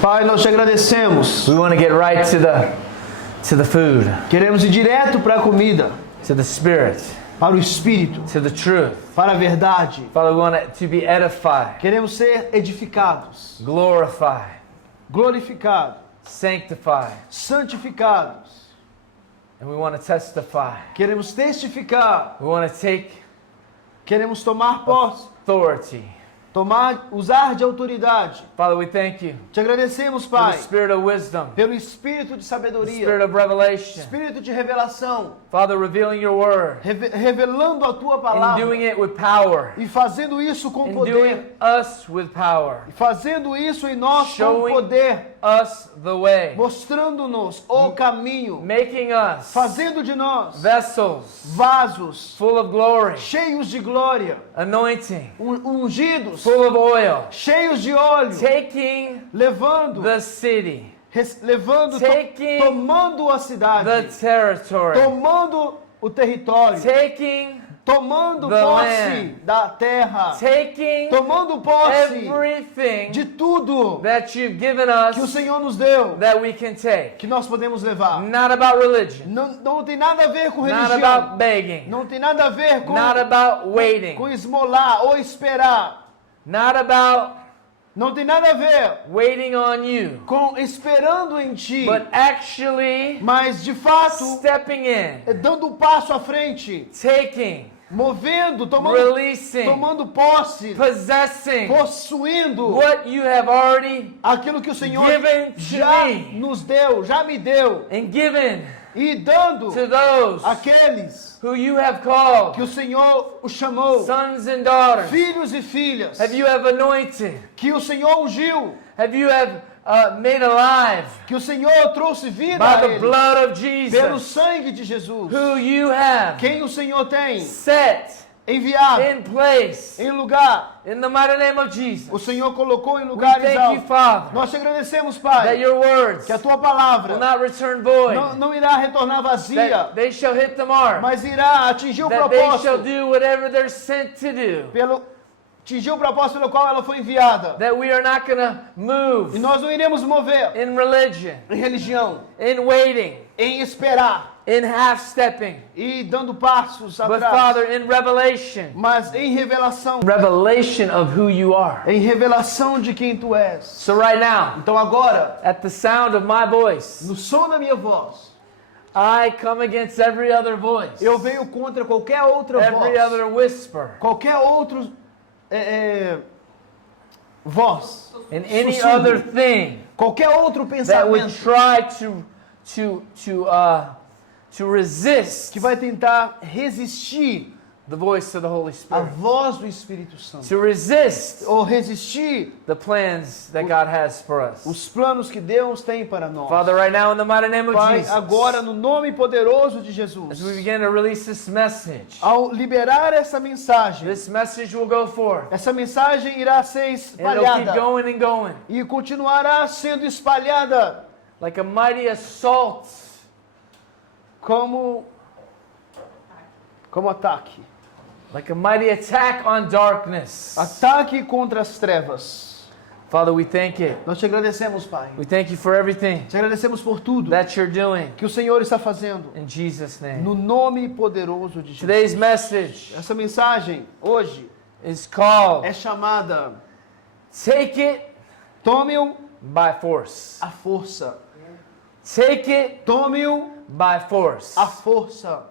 Pai, nós te agradecemos. We want to get right to the food, Queremos ir direto para a comida, to the spirit, para o Espírito, to the truth. para a verdade. Father, we want it to be edified, Queremos ser edificados, glorified, glorificados, sanctified, santificados. and we want to testify. Queremos testificar, We want to take queremos tomar posse, authority. usar de autoridade. Father, we thank you Te agradecemos, for Pai, the spirit of wisdom, pelo espírito de the spirit sabedoria, of revelation. espírito de revelação, Father, revealing your word revelando a tua and palavra doing it with power, e fazendo isso com and poder, doing us with power, e fazendo isso em nós com Showing poder, us the way, mostrando-nos o caminho, making us fazendo de nós vessels vasos full of glory, cheios de glória, anointing, ungidos, full of oil, cheios de óleo, taking levando, the city, levando, taking tomando a the cidade, territory, tomando o território, taking tomando the posse land, da terra, taking tomando posse everything de tudo that you've given que o us Senhor nos deu, that we can take. que nós podemos levar. Not about religion, Não tem nada a ver com not religião, about begging, não tem nada a ver not about waiting, com esmolar ou esperar, not about não tem nada a ver waiting on you, com esperando em Ti, but actually mas de fato stepping in, dando um passo à frente, taking, movendo, tomando releasing, posse, possessing possuindo what you have already aquilo que o Senhor given to já me. nos deu, já me deu, and given e dando to those aqueles who you have called, que o Senhor os chamou, sons and daughters, filhos e filhas, have you have anointed, que o Senhor ungiu, have you have made alive que o Senhor trouxe vida by a the eles, blood of pelo Jesus, sangue de Jesus, who you have quem o Senhor tem set enviado in place em lugar, in the mighty name of Jesus. o Senhor colocou em We lugares thank you, altos. Father, Nós te agradecemos, that Pai, your words que a tua will palavra not return void, não irá retornar vazia, that they shall hit the mark, mas irá atingir o that they shall propósito, do whatever they're sent to do, atingir o propósito pelo qual ela foi enviada. that we are not going to move E nós não iremos mover in religion, em religião, in waiting, em esperar in half-stepping, e dando passos but atrás, Father, in revelation, mas em revelação of who you are. em revelação de quem tu és. So right now, Então agora, at the sound of my voice, no som da minha voz, I come against every other voice, eu venho contra qualquer outra every voz, other whisper, qualquer outro voz, and any sussurro, other thing qualquer outro that would pensamento try to resist que vai tentar resistir the voice of the Holy a Spirit, voz do Espírito Santo, to resist ou resistir the plans that God has for us. os planos que Deus tem para nós. Father, right now, in the mighty name of Pai, Jesus, agora no nome poderoso de as Jesus, we begin to release this message, ao liberar essa mensagem, this message will go forth, essa mensagem irá ser and it'll keep espalhada going and going, e continuará sendo espalhada like a mighty assault, como ataque. like a mighty attack on darkness. Ataque contra as trevas. Father, we thank you. Nós te agradecemos, Pai. We thank you for everything Te agradecemos por tudo that you're doing que o Senhor está fazendo. in Jesus' name. No nome poderoso de Jesus. Today's message Essa mensagem hoje is called é chamada Take It Tome-o by Force. à força. Take it Tome-o by force. à força.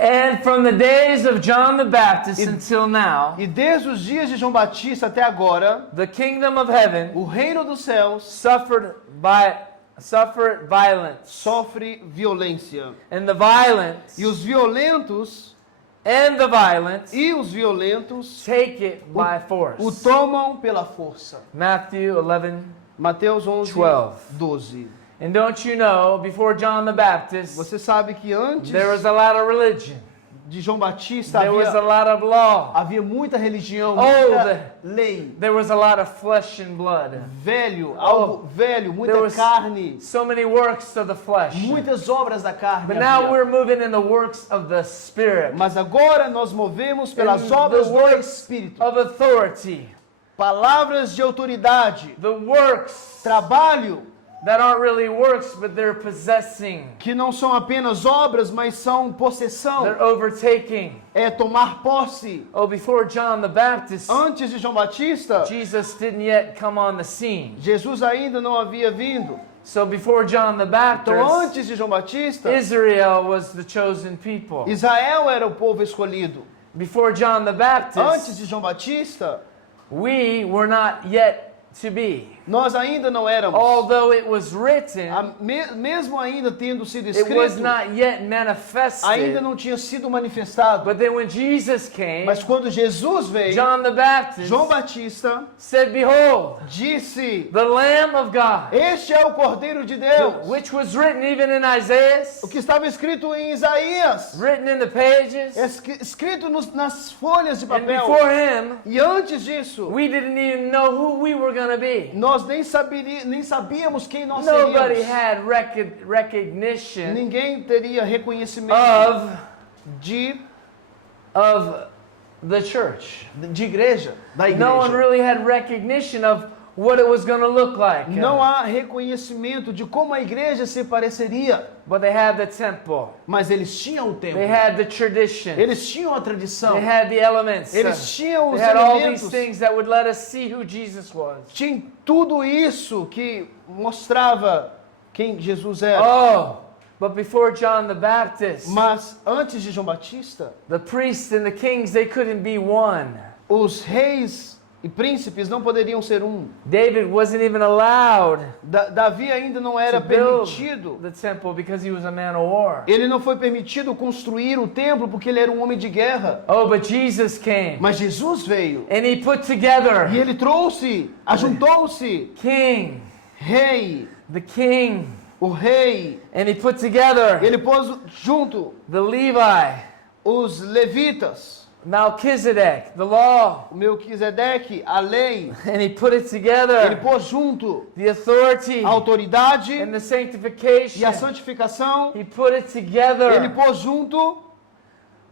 And from the days of John the Baptist until now, E desde os dias de João Batista até agora, the kingdom of heaven o reino dos céus suffered violence, sofre violência. and the violent E os violentos take it by force. o tomam pela força. Matthew 11. Mateus 11, 12. 12. And don't you know, before John the Baptist, Você sabe que antes there was a lot of religion. de João Batista There was a lot of law. havia muita religião, Oh, muita lei. There was a lot of flesh and blood. Algo velho, muita There was carne, so many works of the flesh. muitas obras da carne. But now havia. we're moving in the works of the Spirit, Mas agora nós movemos pelas In obras the do works Espírito, of authority. palavras de autoridade, the works trabalho, that aren't really works, but they're possessing, que não são apenas obras, mas são possessão, they're overtaking. é tomar posse. Oh, before John the Baptist, Antes de João Batista, Jesus didn't yet come on the scene. Jesus ainda não havia vindo. So before John the Então, Baptist, antes de João Batista, Israel was the chosen people. Israel era o povo escolhido. Before John the Antes Baptist, de João Batista, we were not yet to be. nós ainda não éramos. Although it was written, Mesmo ainda tendo sido it was escrito, not yet manifested. ainda não tinha sido manifestado. But then when Jesus came, Mas quando Jesus veio, John the Baptist João Batista said, "Behold, disse: the Lamb of God, Este é o Cordeiro de Deus. which was written even in Isaiah, O que estava escrito em Isaías, written in the pages, escrito nas folhas de and papel. before him, E antes disso, we didn't even know who we were going to be. nós nem sabíamos quem nós Nobody seríamos. had recognition Ninguém teria reconhecimento of the church. de igreja, da No one igreja. really had recognition of what it was going to look like. Não há reconhecimento de como a igreja se pareceria. But they had the temple. Mas eles tinham o They templo. had the tradition. Eles tinham a tradição. They had the elements. Eles tinham os They had all these elementos. things that would let us see who Jesus was. Tinha tudo isso que mostrava quem Jesus era. Oh, but before John the Baptist, Mas antes de João Batista, the priests and the kings, they couldn't be one. os reis e príncipes não poderiam ser um. David wasn't even allowed Davi ainda não era to build permitido. the temple because he was a man of war. Ele não foi permitido construir o templo porque ele era um homem de guerra. Oh, but Jesus came Mas Jesus veio and he put together e ele trouxe, ajuntou-se, king, rei, the king, o rei. and he put together Ele pôs junto the Levi, os levitas, Melchizedek, the law, o Melquisedeque, a lei. and he put it Ele together, pôs junto the authority a autoridade and the e a sanctification. santificação. He put it Ele together pôs junto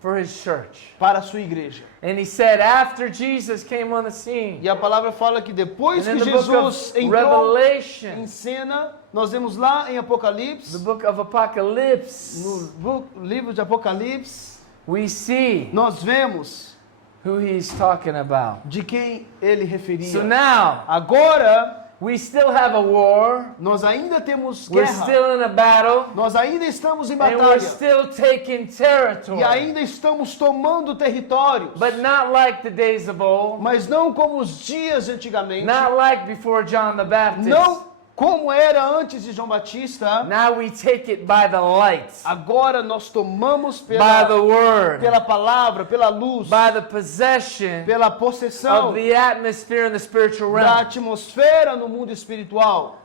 for his church. para a sua igreja. And he said, after Jesus came on the scene, E a palavra fala que depois and in que the book Jesus of entrou Revelation, em cena, nós vemos lá em the Apocalipse, book of Apocalypse, no livro de Apocalipse, we see nós vemos who he's talking about. de quem ele So referia. now, Agora, we still have a war, nós ainda temos we're guerra, still in a battle, nós ainda estamos em and we're batalha still taking territory. e ainda estamos tomando territórios, But not like the days of old, mas não como os dias de antigamente, not like before John the Baptist. não como era antes de João Batista. Now we take it by the light, Agora nós tomamos by the word, pela palavra, pela luz, by the possession pela possessão of the atmosphere in the spiritual da realm. atmosfera no mundo espiritual.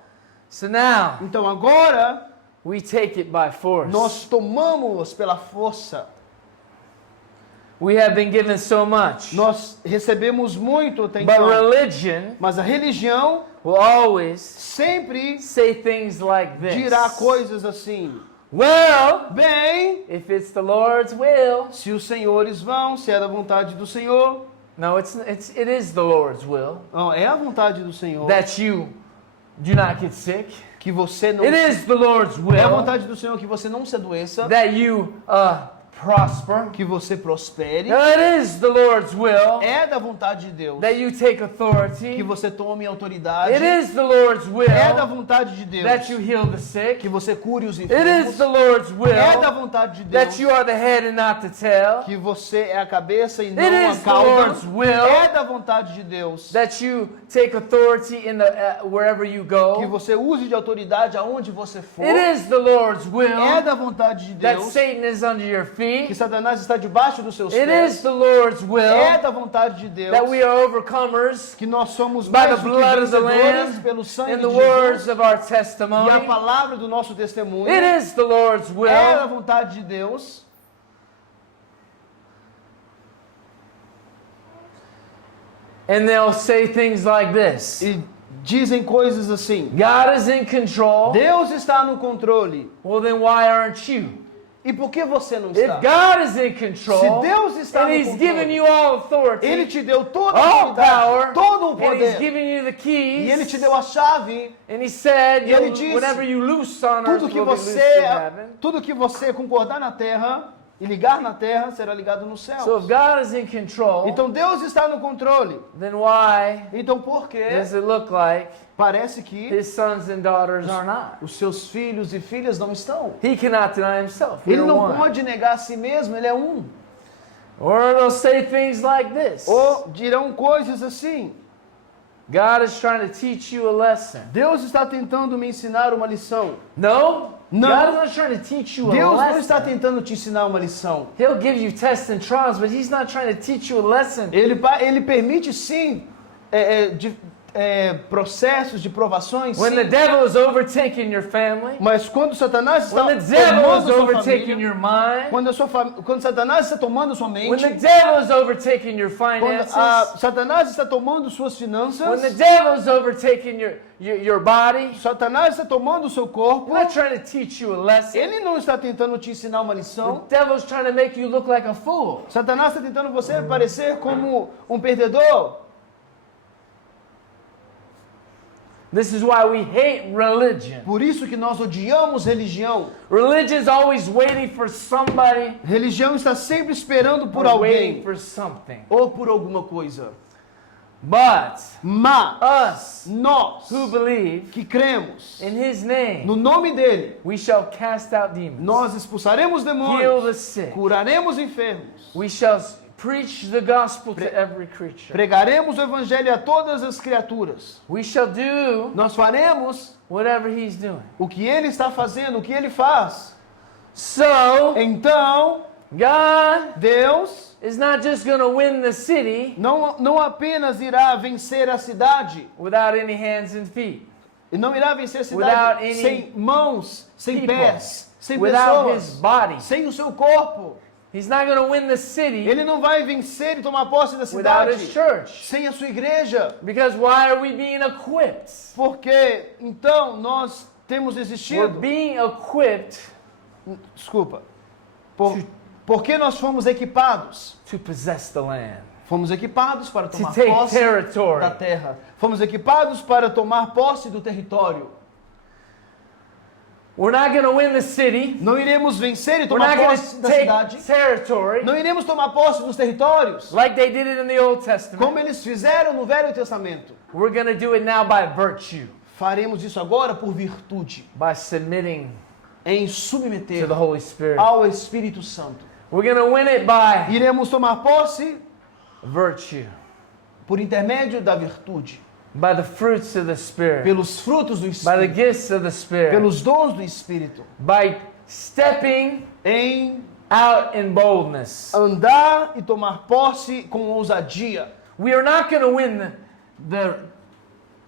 So now Então agora we take it by force. nós tomamos pela força. We have been given so much, Nós recebemos muito até but então, religion mas a religião will always sempre say things like this. dirá coisas assim: Well, bem, if it's the Lord's will. se os senhores vão, se é da vontade do Senhor. No, it is the Lord's will Não, é a vontade do Senhor that you do not get sick. que você não It is the Lord's é a will vontade do Senhor que você não se adoeça, that you prosper. que você prospere. It is the Lord's will É da vontade de Deus that you take que authority. você tome autoridade. It is the Lord's will É da vontade de Deus that you heal the sick. que você cure os It is enfermos. the Lord's É da will vontade de that Deus you are the head and not the tail. que você é a cabeça e não It a is the cauda. Lord's will É da vontade de Deus that you take authority in the wherever you que go. você use de autoridade aonde você for. It is the Lord's É will da vontade de that Deus Satan is under your que feet. Satanás está debaixo dos seus It pés. is the Lord's É will da vontade de Deus that we are overcomers que nós somos by mais the do que blood of the vencedores Lamb pelo sangue and de the Jesus words of our e a testimony. palavra do nosso testemunho. It is the Lord's É da will vontade de Deus. and they'll say things like this. E dizem coisas assim: God is in control. Deus está no controle. Well, then why aren't you? E por que você não If está? God is in Se control, Deus está and no He's given controle, you all authority, Ele te deu toda a all autoridade, power, todo o and He's poder. given you the keys, E Ele te deu a chave. and He said, E Ele you'll- disse, whatever you loose on earth Tudo que will be loosed in você, heaven. tudo que você concordar na terra e ligar na terra será ligado no céu. So if God is in control, Então Deus está no controle. then why Então por que does it look like parece que His sons and daughters are not? os seus filhos e filhas não estão? He cannot deny Himself. Ele We're não one. pode negar a si mesmo, ele é um. Or they'll say things like this. Ou dirão coisas assim: God is trying to teach you a lesson. Deus está tentando me ensinar uma lição. No, No. God is not trying to teach you a Deus não está lesson. tentando te ensinar uma lição. He'll give you tests and trials, but He's not trying to teach you a lesson. Ele permite sim processos de provações, When the sim. devil is overtaking your family, Mas quando Satanás está when the devil is tomando sua overtaking família, your mind, quando Satanás está tomando sua when the mente, devil is overtaking your quando finances, Satanás está tomando suas when the finanças, devil is overtaking your body, Satanás está tomando o seu corpo, He's not trying to teach you a lesson. ele não está tentando te ensinar uma The lição. devil is trying to make you look like a fool. Satanás está tentando você parecer como um perdedor. This is why we hate religion. Por isso que nós odiamos religião. Religion is always waiting for somebody Religião está sempre esperando por or waiting alguém for something. ou por alguma coisa. But Mas us nós who believe que cremos in His name, no nome dele, we shall cast out demons, nós expulsaremos heal demônios, the sick, curaremos enfermos, we shall preach the gospel to every creature. pregaremos o evangelho a todas as criaturas. We shall do Nós faremos whatever He's doing. o que ele está fazendo, o que ele faz. So, Então, God Deus is not just going to win the city não apenas irá vencer a cidade, without any hands and feet, e não irá vencer a Without cidade any sem mãos, sem people, pés, sem without His pessoas, body. sem o seu corpo. He's not going to win the city Ele não vai vencer e tomar posse da without cidade His church. sem a sua igreja. Because why are we being equipped? Porque então nós temos We're existido. being equipped Desculpa. Porque nós fomos equipados. to possess the land, Fomos equipados para to tomar take posse territory. da terra. Fomos equipados para tomar posse do território. We're not going to win the city. Não iremos vencer e We're tomar not going posse to da take cidade. territory Não iremos tomar posse dos territórios like they did it in the Old Testament. como eles fizeram no Velho Testamento. We're going to do it now by virtue, Faremos isso agora por virtude, by submitting em to submeter the Holy Spirit. ao Espírito Santo. We're going to win it by Iremos tomar posse virtue, por intermédio da virtude, by the fruits of the Spirit, pelos frutos do by the Espírito, gifts of the Spirit, pelos dons do Espírito, by stepping em out in boldness. andar e tomar posse com ousadia. We are not going to win the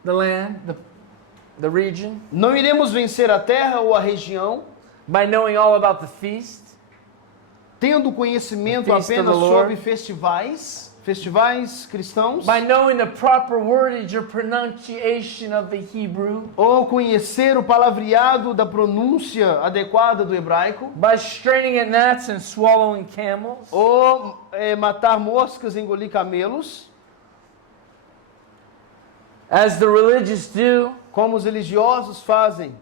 land, the region, Não iremos vencer a terra ou a região by knowing all about the feast, tendo conhecimento The feast of apenas the Lord. sobre festivais cristãos, by knowing the proper wordage or pronunciation of the Hebrew, ou conhecer o palavreado da pronúncia adequada do hebraico, by straining at gnats and swallowing camels, ou matar moscas e engolir camelos, as the religious do. como os religiosos fazem.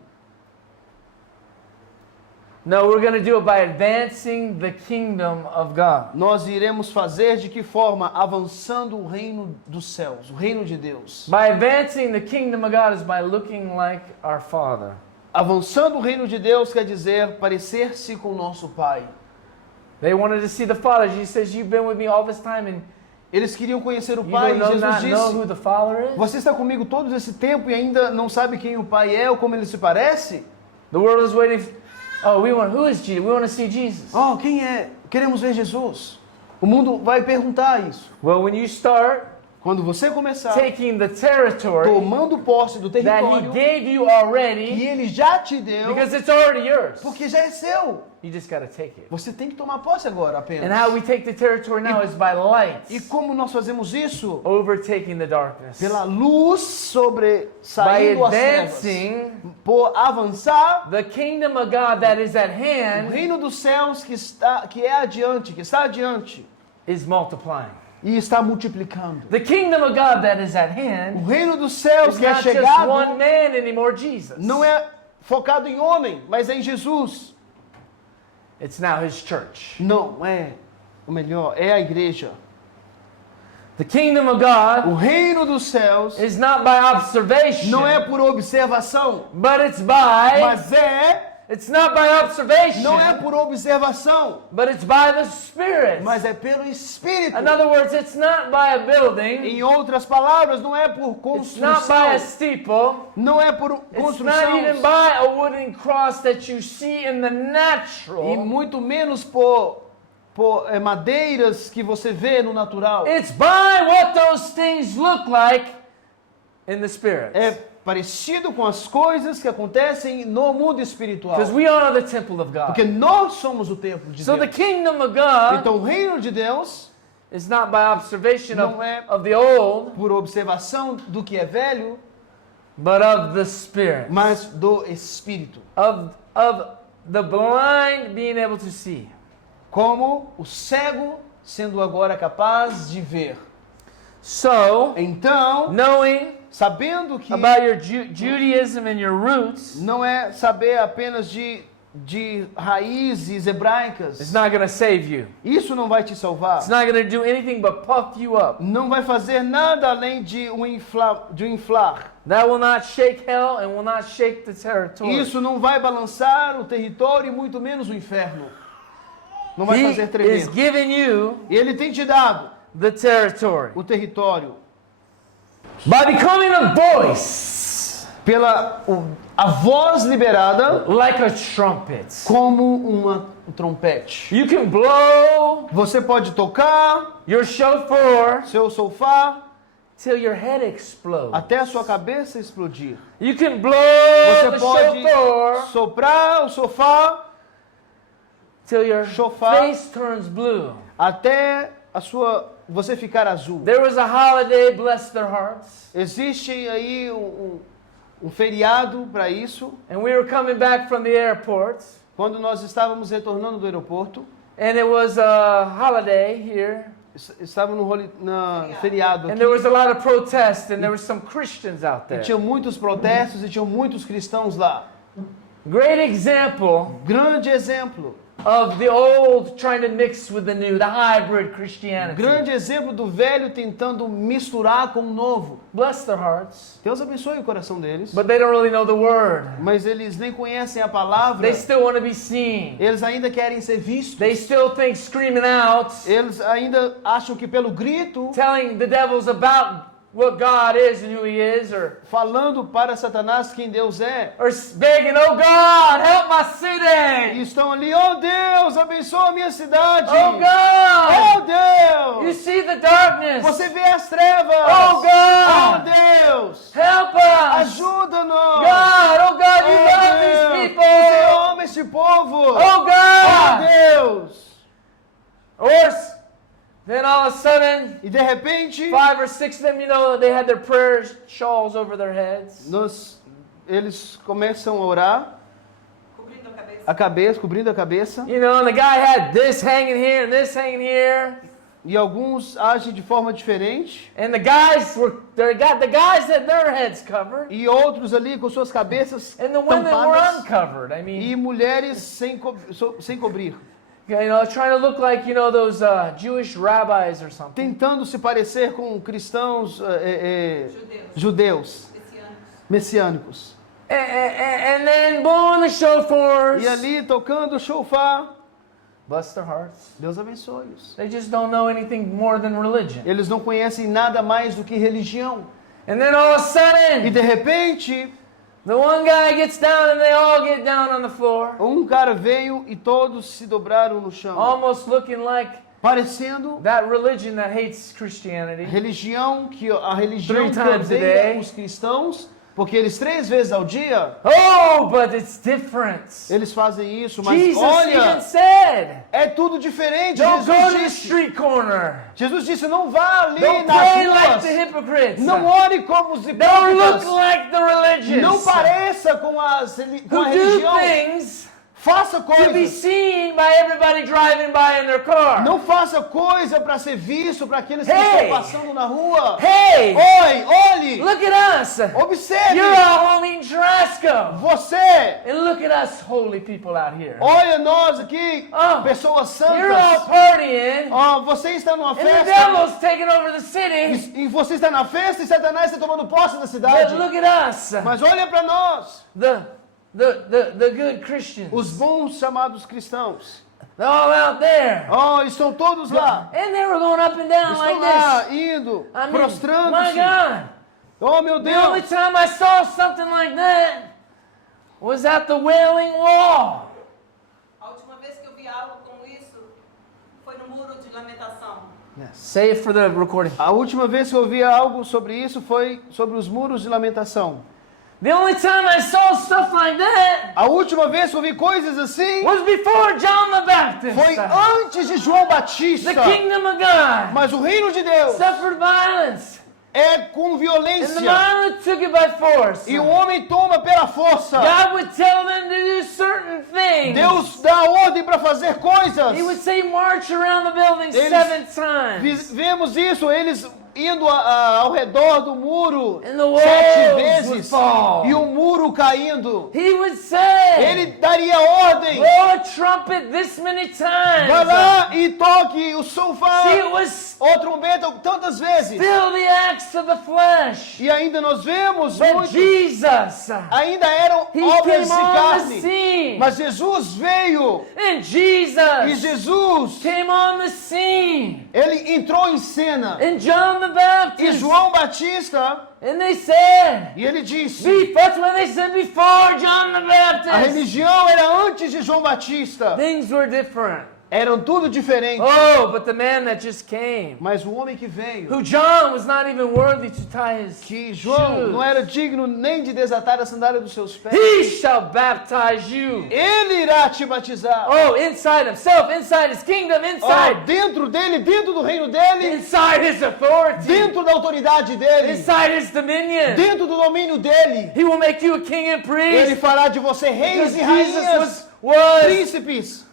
No, we're going to do it by advancing the kingdom of God. Nós iremos fazer de que forma? Avançando o reino dos céus, o reino de Deus. By advancing the kingdom of God is by looking like our Father. Avançando o reino de Deus quer dizer parecer-se com o nosso Pai. They wanted to see the Father. Jesus says, "You've been with me all this time, and Eles queriam conhecer o you Pai, e don't Jesus not know who disse: the Father is." Você está comigo todo esse tempo e ainda não sabe quem o Pai é ou como ele se parece? The world is waiting. Who is Jesus? We want to see Jesus. Oh, quem é? Queremos ver Jesus. O mundo vai perguntar isso. Well, when you start Quando você começar taking the territory tomando posse do that He território gave you que already, Ele já te deu, because it's already yours. porque já é seu. You just got to take it. Você tem que tomar posse agora And apenas. how we take the territory now is by light, E como nós fazemos isso? overtaking the darkness, Pela luz sobre by saindo as trevas. advancing Por avançar the kingdom of God that is at o hand reino dos céus que está adiante is multiplying. e está multiplicando. The kingdom of God that is at O hand reino dos céus is que é not just chegado one man anymore, Jesus. não é focado em homem, mas é em Jesus. It's now His church. Não é o melhor, é a igreja. The kingdom of God O reino dos céus is not by observation, não é por observação, but it's by, mas it's not by observation, não é por observação, but it's by the Spirit. mas é pelo Espírito. In other words, it's not by a building, Em outras palavras, não é por it's not by construção, a steeple, não é por it's not even construção by a wooden cross that you see in the e natural. muito menos por madeiras que você vê no natural. It's by what those things look like in the Spirit. É parecido com as coisas que acontecem no mundo espiritual. Because we are the temple of God. Porque nós somos o templo de So the Deus. kingdom of God Então o reino de Deus, is not by observation Não é- of the old, por observação do que é velho, but of the Spirit. mas do Espírito. Of the blind being able to see. Como o cego sendo agora capaz de ver. So, Então, knowing sabendo que about your Judaism and your roots não é saber apenas de raízes hebraicas, is not going to save you. isso não vai te salvar. It's not going to do anything but puff you up. Não vai fazer nada além de um inflar. That will not shake hell and will not shake the territory. Isso não vai balançar o território e muito menos o inferno. Não vai He fazer is tremer. giving you Ele tem te dado the territory. o território By becoming a voice, pela a voz liberada like a trumpet. como um trompete. You can blow Você pode tocar your shofar seu sofá till your head explodes. até a sua cabeça explodir. You can blow Você the pode shofar soprar o sofá till your Shofar. face turns blue. até você ficar azul. There was a holiday, bless their hearts, Existe aí um feriado para isso. and we were coming back from the airport, Quando nós estávamos retornando do aeroporto, and it was a holiday here, estávamos feriado and aqui. there was a lot of protest, and there were some Christians out E there. tinha muitos protestos e tinham muitos cristãos lá. Great example Grande exemplo. of the old trying to mix with the new, the hybrid Christianity. Grande exemplo do velho tentando misturar com o novo. Bless their hearts, Deus abençoe o coração deles. but they don't really know the word. Mas eles nem conhecem a palavra. They still want to be seen. Eles ainda querem ser vistos. They still think screaming out, Eles ainda acham que pelo grito, telling the devils about what God is and who He is, or falando para Satanás quem Deus é, begging, oh God, help my e city! estão ali, oh Deus, abençoa a minha cidade. Oh God! Oh You Deus, see the darkness! você vê as trevas. Oh Oh God! Deus, Help us! ajuda-nos. God, oh God, you Oh love Deus, these people! você ama este povo. Oh Oh God! Deus. Or then all of a sudden, E de repente, 5 or 6 of them, you know, they had their prayer shawls over their heads. eles começam a orar, cobrindo a cabeça, You know, and the guy had this hanging here and this hanging here. e alguns agem de forma diferente, And the guys had their heads covered. e outros ali com suas cabeças And the women were tampadas, uncovered. I e mean, mulheres sem cobrir, you know, trying to look like, you know, those Jewish rabbis or something. tentando se parecer com cristãos judeus, messiânicos. And then blowing the shofars. E ali tocando o shofar, Bless their hearts. Deus abençoe-os. They just don't know anything more than religion. Eles não conhecem nada mais do que religião. And then all of a E sudden, de repente, the one guy gets down and they all get down on the floor. um cara veio e todos se dobraram no chão. Almost looking like parecendo that religion that hates Christianity. a religião que Three times a odeia day. os cristãos, porque eles 3 vezes ao dia Oh, but it's different. eles fazem isso, mas Jesus olha, even said, é tudo diferente. don't go to Jesus the disse, street corner. Jesus disse, não vá ali Don't nas pray like ruas, the hypocrites. não ore como os Don't look hipócritas, like the religious. não pareça com a Who do religião, things faça to be coisas. seen by everybody driving by in their car. Não faça coisa para ser visto para aqueles que Hey! estão passando na rua. Hey, Oi, olhe, look at us. observe. You're all holy in Trasco. Você, And look at us holy people out here. olha nós aqui, Oh, pessoas You're all santas. partying. Ó, você está numa And the festa devil's taking over the city. e você está na festa e Satanás está tomando posse da But cidade. look at us. Mas olha para nós, The good Christians. os bons chamados cristãos. They're all out there. Ó, estão todos lá. And they were going up and down Estão like lá, this. indo, I mean, my prostrando-se. God. Oh, meu The only Deus. time I saw something like that was at the Wailing Wall. A última vez que eu vi algo como isso foi no Muro de Lamentação. Say it for the recording. A última vez que eu ouvi algo sobre isso foi sobre os muros de lamentação. The only time I saw stuff like that A última vez que eu vi coisas assim was before John the Baptist. foi antes de João Batista. The kingdom of God Mas o reino de Deus suffered violence, é com and the violência. violence took it by force. E o homem toma pela força. God would tell them to do certain things. Deus dá ordem para fazer coisas. He would say, march around the building Eles- 7 times. Vemos isso, eles indo ao redor do muro And the walls 7 would vezes fall. e o muro caindo. He would say, Ele daria ordem. blow a trumpet this many times. Vai lá e toque o See, sofá it was ou trombeta tantas vezes. still the acts of the flesh. E ainda nós vemos But muito, Jesus, ainda eram He obras came de on the carne. scene. Mas Jesus veio And e Jesus Jesus, came on the scene. ele entrou em cena. And John the E Baptist. João Batista, And they said, e ele disse, that's what they said before John the a Baptist. religião era antes de João Batista. Things were different. Eram tudo diferente. Oh, but the man that just came, Mas o homem que veio, who John was not even worthy to tie his que João não shoes, era digno nem de desatar a sandália dos seus pés, he shall baptize you. ele irá te batizar. Oh, inside himself, inside his kingdom, Ó, inside, dentro dele, dentro do reino dele, inside his authority, dentro da autoridade dele, inside his dominion. dentro do domínio dele, He will make you a king and ele priest. fará de você reis Because e Jesus rainhas, was príncipes.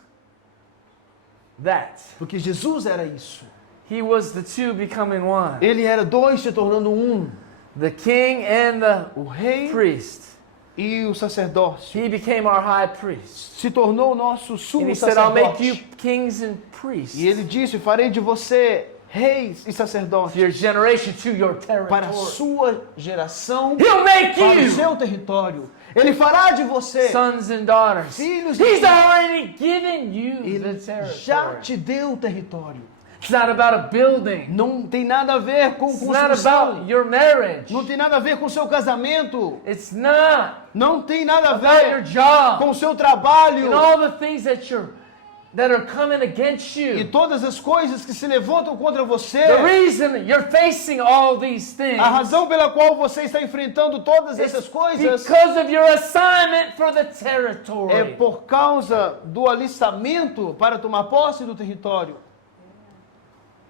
that. Porque Jesus era isso. He was the two becoming one. Ele era 2 se tornando um. The king and the O rei priest. e o sacerdócio. He became our high priest. Se tornou o nosso And sumo he said, I'll make you sacerdote. kings and priests. E ele disse, farei de você reis e To sacerdotes your generation, to your para a territory. sua geração, He'll make para o you seu território. Ele fará de você sons and daughters. filhos He's de... already given you the Ele já territory. te deu o território. It's not about a building. Não tem nada a ver com It's not construção. about your marriage. Não tem nada a ver com o seu casamento. It's not Não tem nada a about your ver job com o seu trabalho. and all the things that are coming against E you. todas as coisas que se levantam contra você. The reason you're facing all these things A razão pela qual você está enfrentando todas is essas coisas because of your assignment for the territory. é por causa do alistamento para tomar posse do território.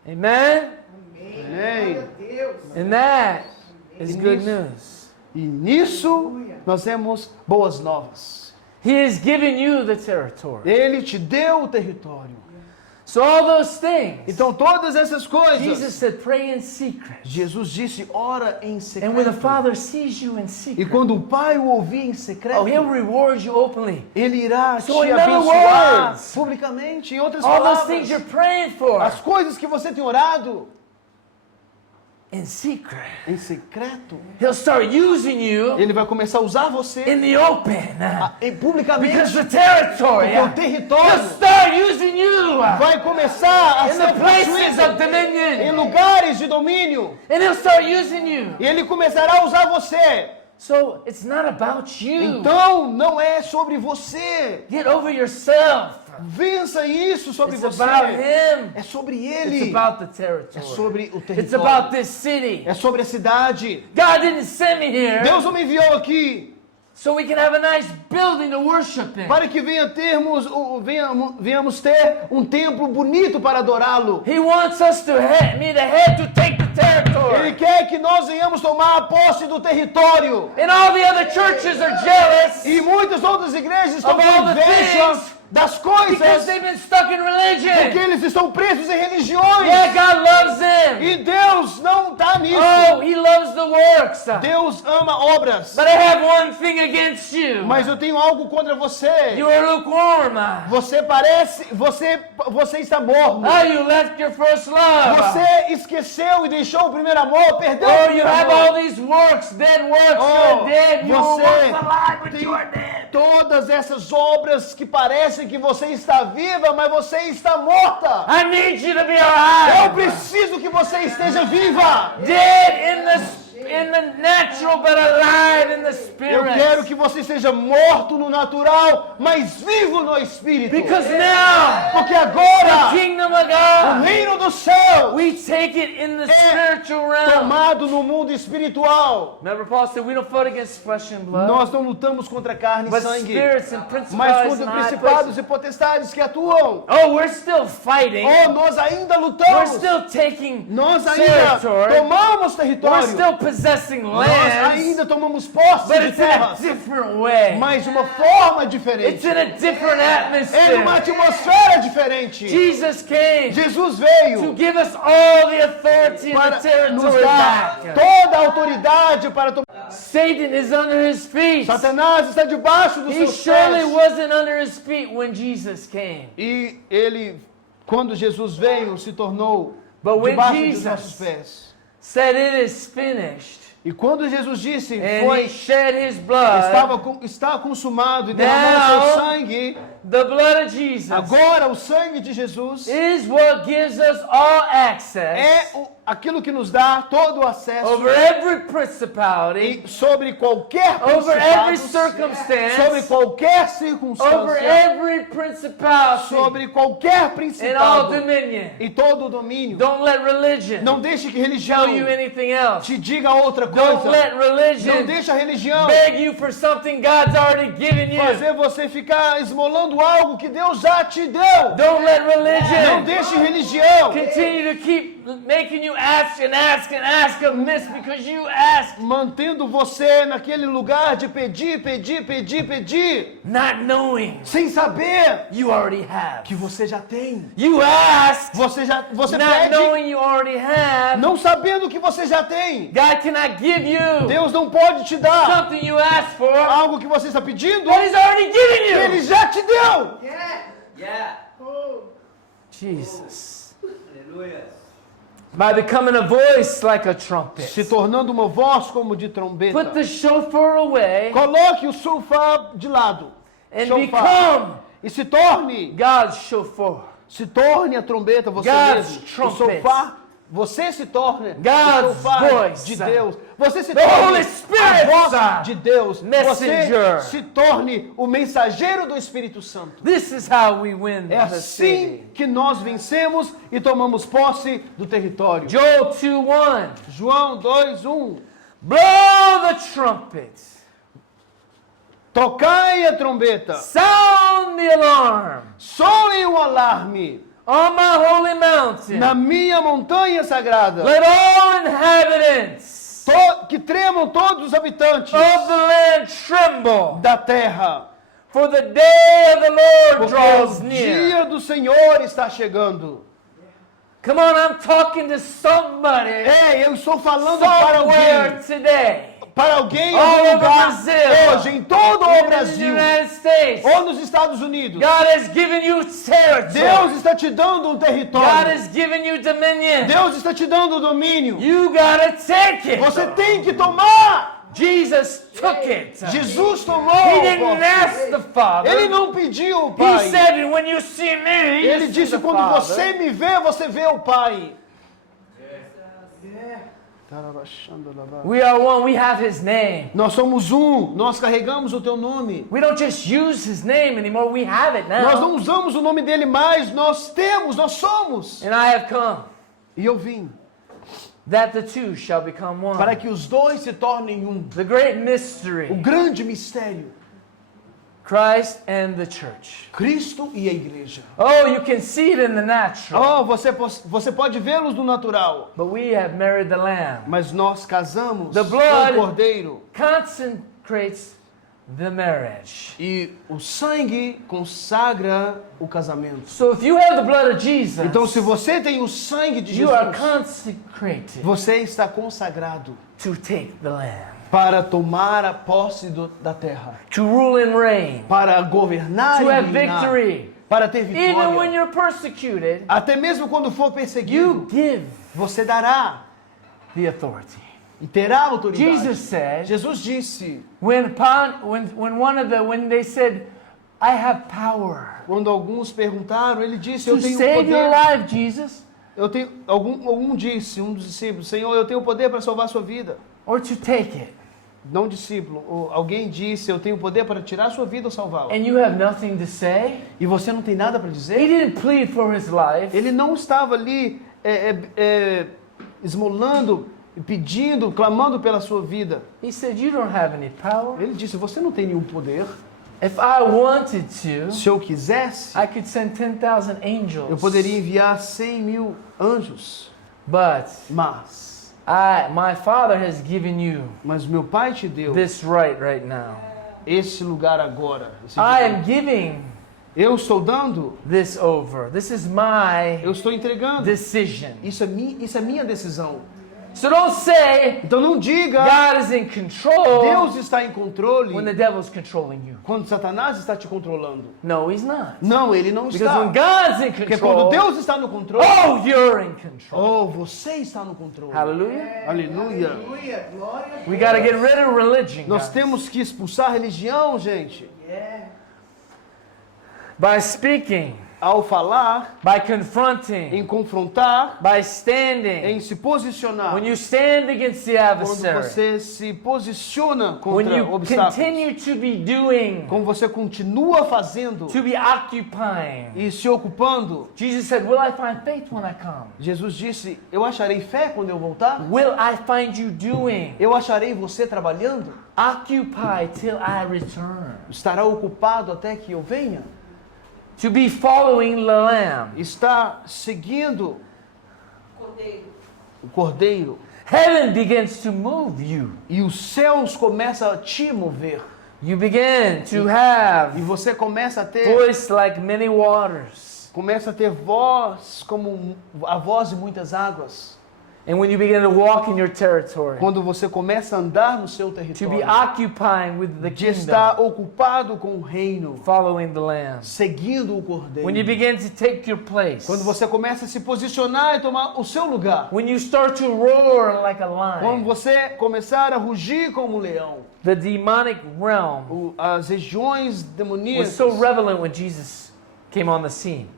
Amen? Amém. And that is E good nisso- news. E nisso nós temos boas novas. He has given you the territory. Ele te deu o território. So all those things, Então todas essas Jesus coisas, said, pray in secret. Jesus disse, ora em And when the secreto. Father sees you in E secret, quando o Pai o ouvir em secreto, oh, He'll reward you openly. Ele irá So te in other abençoar words, publicamente. Em outras All those things palavras, you're praying for as coisas que você tem orado in secret, em secreto, He'll start using you Ele vai começar a usar você in the open. publicamente. Because the territory, Porque o He'll território start using you vai começar a in the ser places possuído of em dominion. lugares de domínio. And He'll start using you E Ele começará a usar você So it's not about you. Então, não é sobre você. Get over yourself. Vença isso sobre It's você. about him. É sobre It's ele. about the É territory. sobre o It's about território. this city. É sobre a cidade. God didn't send me here Deus não me enviou aqui so we can have a nice building to worship in. para que venhamos ter um templo bonito para adorá-lo. He wants us to me to head to take the Ele territory. quer que nós venhamos tomar a posse do território. And all the other churches are jealous E muitas outras igrejas estão Of com all the inveja things, das because coisas, they've been stuck in porque religion. eles estão presos em religiões. Yeah, God loves them. E Deus não está nisso. Oh, He loves the works. Deus ama obras. But I have one thing against you. Mas eu tenho algo contra você. You are lukewarm. Você está morno. Oh, you left your first love. Você esqueceu e deixou o primeiro amor, perdeu o Oh, you primeiro have amor. all these works, dead works. Oh, You're dead. You were você once alive, but tem you are dead. todas essas obras que parecem que você está viva, mas você está morta. I need you to be Eu alive. preciso que você esteja viva. Dead in the natural, but alive in the Eu spirit. quero que você seja morto no natural, mas vivo no espírito. Because now, Porque the agora kingdom of o God, reino do céu we take it in the é spiritual realm. tomado no mundo espiritual. Remember, Paul said, we don't fight against flesh and blood, Nós não lutamos contra carne e but sangue, spirits and mas principalities contra and high principados places. e potestades que atuam. Oh, we're still fighting. Oh, nós ainda We're lutamos. still taking Nós ainda territory. tomamos We're território. still possessing Nós lands, ainda tomamos posse but de it's in a terras, different way. mas de uma forma It's diferente. in a different É numa atmosphere. atmosfera diferente. Jesus came Jesus to veio give us all the authority and the para nos territory dar back. toda a autoridade para tomar. Satan is under his feet. Satanás está debaixo dos He seus surely pés. wasn't under his feet when Jesus came. E ele, quando Jesus veio, se tornou But when debaixo dos Jesus nossos pés. said it is finished, E quando Jesus disse, and he foi, shed his blood, está consumado e derramou seu Now- sangue, the blood of Jesus agora o sangue de Jesus is what gives us all access é aquilo que nos dá todo o acesso over every principality, e sobre qualquer over every principado, sobre circumstance, qualquer over circunstância, every principality, sobre qualquer and all principado dominion. e todo o domínio. Don't let religion Não deixe que tell religião you anything else. te diga outra Don't coisa. let Não religion deixe a religião beg you for something God's already given you. fazer você ficar esmolando algo que Deus já te deu. Don't let Não religion deixe religião continue to keep making you ask and ask and ask amiss because you ask, mantendo você naquele lugar de pedir, not knowing sem saber you already have. que você já tem. You ask, Você not pede knowing you already have. não sabendo que você já tem. God cannot give you Deus não pode te dar something you asked for algo que você está pedindo that He's already que given Ele you. já te deu. Jesus. By becoming a voice like a trumpet. Se tornando uma voz como de trombeta. Put the shofar away Coloque o shofar de lado. and Shofar. become E se torne God's shofar. a trombeta você God's mesmo. O trumpet. shofar, você se torna God's o shofar voice. de Deus. Você se The torne Holy Spirit, a voz de Deus. messenger. Você se torne o mensageiro do Espírito Santo. This is how we win É the assim city. que nós vencemos e tomamos posse do território. Joel 2:1. João 2:1. Blow the trumpet. Tocai a trombeta. Sound the alarm. Soe o alarme On my holy mountain. na minha montanha sagrada. Let all inhabitants Que tremam todos os habitantes of the land tremble. da terra. For the day of the Lord Porque draws o near. dia do Senhor está chegando. Come on, I'm talking to somebody Eu estou falando para somewhere alguém. today. Para alguém em All algum over lugar Brazil. hoje, em todo o In the Brasil, United States. ou nos Estados Unidos. God has given you territory. Deus está te dando um God território. has given you dominion. Deus está te dando domínio. You gotta take it. Você tem que tomar. Jesus took it. Jesus tomou. He didn't ask the Father. Ele não pediu o He Pai. said, when you see me, you Ele see disse, the quando Father. você me vê, você vê o Pai. We are one. We have His name. Nós somos um, nós carregamos o teu nome. We don't just use His name anymore. We have it Nós now. não usamos o nome dele mais, nós temos, nós somos. And I have come E eu vim that the two shall become one. para que os dois se tornem um. The great O mystery. grande mistério, Christ and the church. Cristo e a igreja. Oh, you can see it in the natural. Oh, você pode vê-los no natural, But we have married the Lamb. mas nós casamos The com blood- o Cordeiro. Consecrates the marriage. E o sangue consagra o casamento. So if you have the blood of Jesus, Então, se você tem o sangue de you are Jesus, consecrated você está consagrado to take the land, para tomar a posse da terra, to rule and reign, para governar to e have reinar, victory. para ter Even when vitória. you're persecuted, Até mesmo quando for you perseguido, give você dará the authority. e terá autoridade. Jesus said, Jesus disse, when they said, I have power quando alguns perguntaram, ele disse, to eu tenho save your poder. life, Jesus, Eu tenho algum disse, um dos discípulos, Senhor, eu tenho poder para salvar a sua vida. or to take it, Não discípulo, alguém disse, eu tenho poder para tirar a sua vida ou salvá-la. and you have nothing to say? E você não tem nada para He dizer? didn't plead for his life. Ele não estava ali esmolando, pedindo, clamando pela sua vida. He said, you don't have any power. Ele disse, você não tem nenhum poder. If I wanted to, Se eu quisesse, I could send 10,000 angels. eu poderia enviar 100.000 anjos. But my Father has given you Mas meu Pai te deu this right now. esse lugar agora. Esse I direito. am giving Eu estou dando, this over. This is my eu estou entregando. decision. Isso é minha decisão. So don't say Então não diga, God is in control Deus está em controle when the devil's controlling you. quando Satanás está te controlando. No, he's not. Não, ele não Because está. when God's in Porque quando control, Deus está no controle, oh, you're in control. oh, você está no controle. Hallelujah. Aleluia. We got to get rid of religion, Nós guys. temos que expulsar a religião, gente. By speaking, Ao falar, by confronting, em confrontar, by em standing. se posicionar. When you stand against the Quando adversary, você se posiciona when contra you obstáculos. continue to be doing, Como você continua fazendo to be occupying. e se ocupando. Jesus said, will I find faith when I come? Jesus disse, eu acharei fé quando eu voltar? Will I find you doing? Eu acharei você trabalhando? Occupy till I return. Estará ocupado até que eu venha? To be following the Lamb. Está seguindo Cordeiro. o Cordeiro. Heaven begins to move you. E os céus começam a te mover. You begin to E have você começa a ter, voice like many waters. voz como a voz de muitas águas. And when you begin to walk in your territory, Quando você começa a andar no seu to be território. occupying with the De kingdom, estar ocupado com o reino. following the Lamb. Seguindo o Cordeiro. When you begin to take your place, Quando você começa a se posicionar e tomar o seu lugar. when you start to roar like a Quando lion, você começar a rugir como um leão. the demonic realm As regiões was demoníacas. so relevant when Jesus came on the scene.